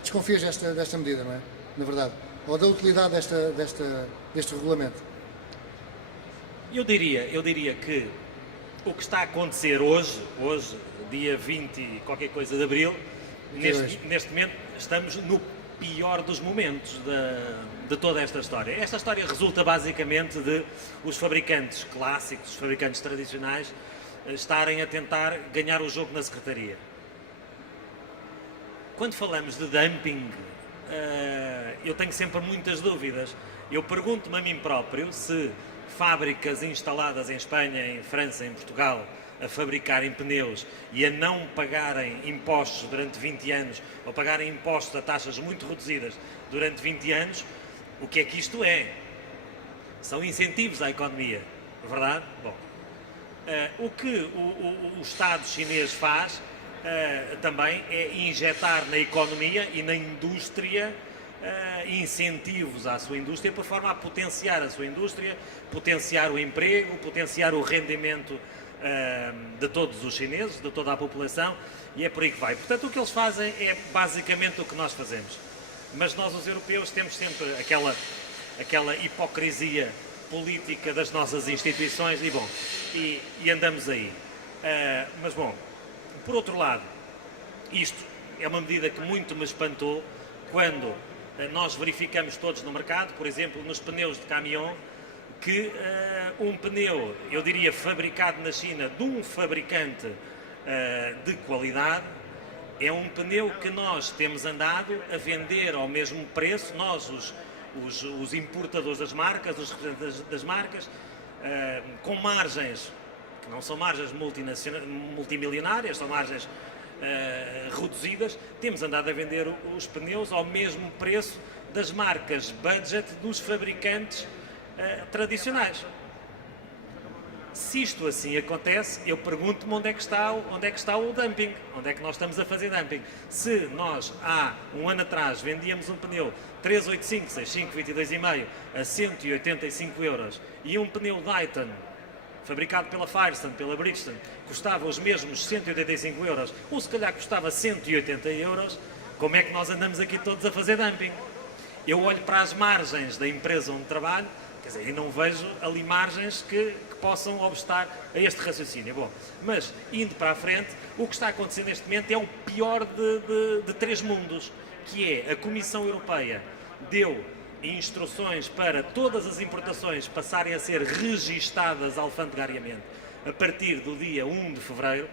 desconfias desta medida, não é? Na verdade. Ou da utilidade deste regulamento. Eu diria que o que está a acontecer hoje, dia 20 e qualquer coisa de Abril, neste momento estamos no pior dos momentos de toda esta história. Esta história resulta basicamente de os fabricantes clássicos, os fabricantes tradicionais, estarem a tentar ganhar o jogo na secretaria. Quando falamos de dumping, eu tenho sempre muitas dúvidas. Eu pergunto-me a mim próprio se fábricas instaladas em Espanha, em França, em Portugal, a fabricarem pneus e a não pagarem impostos durante 20 anos, ou pagarem impostos a taxas muito reduzidas durante 20 anos, o que é que isto é? São incentivos à economia, verdade? Bom, o que o Estado chinês faz também é injetar na economia e na indústria incentivos à sua indústria, por forma a potenciar a sua indústria, potenciar o emprego, potenciar o rendimento de todos os chineses, de toda a população, e é por aí que vai. Portanto, o que eles fazem é basicamente o que nós fazemos. Mas nós, os europeus, temos sempre aquela hipocrisia política das nossas instituições e andamos aí. Mas, bom, por outro lado, isto é uma medida que muito me espantou quando nós verificamos todos no mercado, por exemplo, nos pneus de caminhão, que um pneu, eu diria, fabricado na China de um fabricante de qualidade, é um pneu que nós temos andado a vender ao mesmo preço, nós, os importadores das marcas, os representantes das marcas, com margens que não são margens multimilionárias, são margens reduzidas, temos andado a vender os pneus ao mesmo preço das marcas budget dos fabricantes tradicionais. Se isto assim acontece, eu pergunto-me onde é que está o dumping, onde é que nós estamos a fazer dumping. Se nós, há um ano atrás, vendíamos um pneu 385, 65, 22,5 a 185 euros e um pneu Dayton, fabricado pela Firestone, pela Bridgestone, custava os mesmos 185 euros, ou se calhar custava 180 euros, como é que nós andamos aqui todos a fazer dumping? Eu olho para as margens da empresa onde trabalho, quer dizer, e não vejo ali margens que possam obstar a este raciocínio. Bom, mas, indo para a frente, o que está acontecendo neste momento é o pior de três mundos, que é a Comissão Europeia deu instruções para todas as importações passarem a ser registadas alfandegáriamente a partir do dia 1 de fevereiro,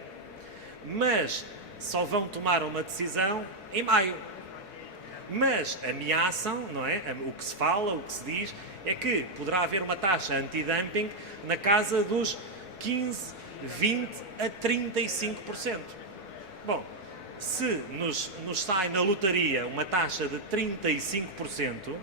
mas só vão tomar uma decisão em maio. Mas ameaçam, não é? O que se fala, o que se diz, é que poderá haver uma taxa anti-dumping na casa dos 15, 20 a 35%. Bom, se nos sai na lotaria uma taxa de 35%,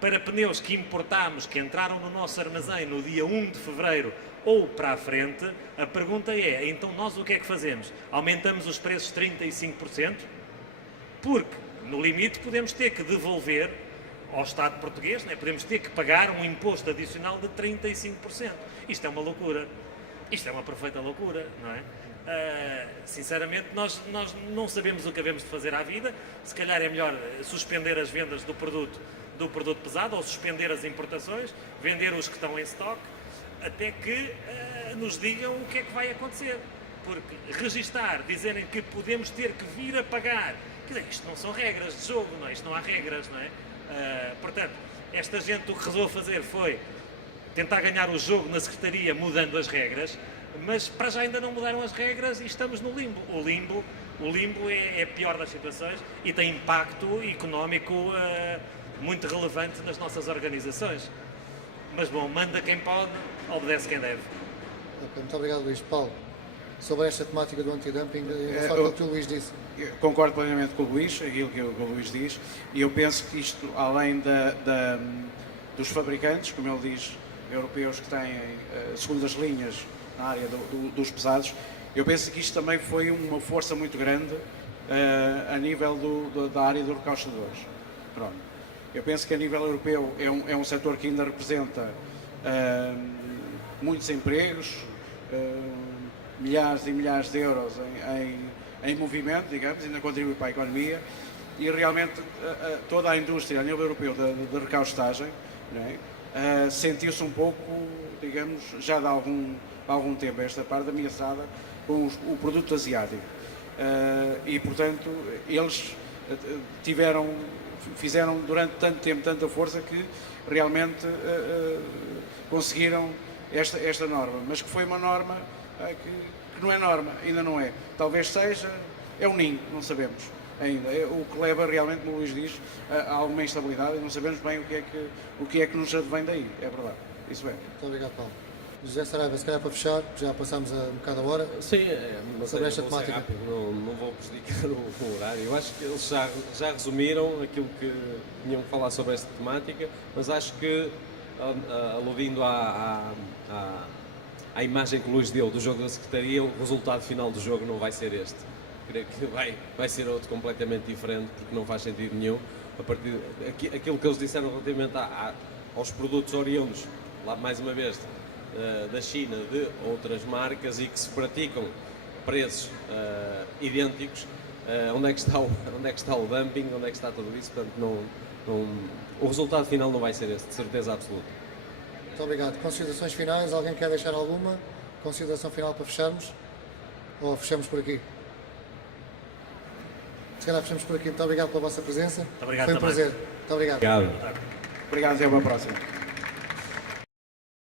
para pneus que importámos, que entraram no nosso armazém no dia 1 de fevereiro ou para a frente, a pergunta é, então nós o que é que fazemos? Aumentamos os preços 35%? Porque, no limite, podemos ter que devolver ao Estado português, né? Podemos ter que pagar um imposto adicional de 35%. Isto é uma loucura. Isto é uma perfeita loucura, não é? Sinceramente, nós não sabemos o que havemos de fazer à vida. Se calhar é melhor suspender as vendas do produto pesado ou suspender as importações, vender os que estão em stock, até que nos digam o que é que vai acontecer. Porque registar, dizerem que podemos ter que vir a pagar, quer dizer, isto não são regras de jogo, não é? Isto não há regras, não é? Portanto, esta gente o que resolveu fazer foi tentar ganhar o jogo na Secretaria mudando as regras, mas para já ainda não mudaram as regras e estamos no limbo. O limbo é a pior das situações e tem impacto económico muito relevante nas nossas organizações. Mas bom, manda quem pode, obedece quem deve. Ok, muito obrigado, Luís. Paulo, sobre esta temática do antidumping, só aquilo que o Luís disse. Eu concordo plenamente com o Luís, aquilo que o Luís diz, e eu penso que isto, além dos fabricantes, como ele diz, europeus que têm segundas linhas na área dos pesados, eu penso que isto também foi uma força muito grande a nível da área dos recauchadores. Pronto. Eu penso que a nível europeu é um setor que ainda representa muitos empregos, milhares e milhares de euros em movimento, digamos, ainda contribui para a economia, e realmente toda a indústria a nível europeu de recaustagem, sentiu-se um pouco, digamos, já de algum tempo esta parte ameaçada com o produto asiático. E, portanto, eles fizeram durante tanto tempo, tanta força, que realmente conseguiram esta norma, mas que foi uma norma que não é norma, ainda não é. Talvez seja, é um ninho, não sabemos ainda. O que leva realmente, como o Luís diz, a alguma instabilidade, e não sabemos bem o que é que nos advém daí, é verdade, isso é. Muito obrigado, Paulo. José Saraiva, se calhar para fechar, já passámos um bocado a hora. Sim, sobre esta temática. Rápido, não vou prejudicar o horário. Eu acho que eles já resumiram aquilo que tinham que falar sobre esta temática, mas acho que, aludindo à imagem que o Luís deu do jogo da Secretaria, o resultado final do jogo não vai ser este. Creio que vai ser outro completamente diferente, porque não faz sentido nenhum. A partir aquilo que eles disseram relativamente aos produtos oriundos, lá mais uma vez, da China, de outras marcas, e que se praticam preços idênticos, onde é que está o dumping, onde é que está tudo isso? Portanto, o resultado final não vai ser esse, de certeza absoluta. Muito obrigado. Considerações finais, alguém quer deixar alguma consideração final para fecharmos? Ou fechamos por aqui? Se calhar fechamos por aqui. Muito obrigado pela vossa presença. Muito obrigado Foi um também. prazer. Muito obrigado. Obrigado. Obrigado e até uma próxima.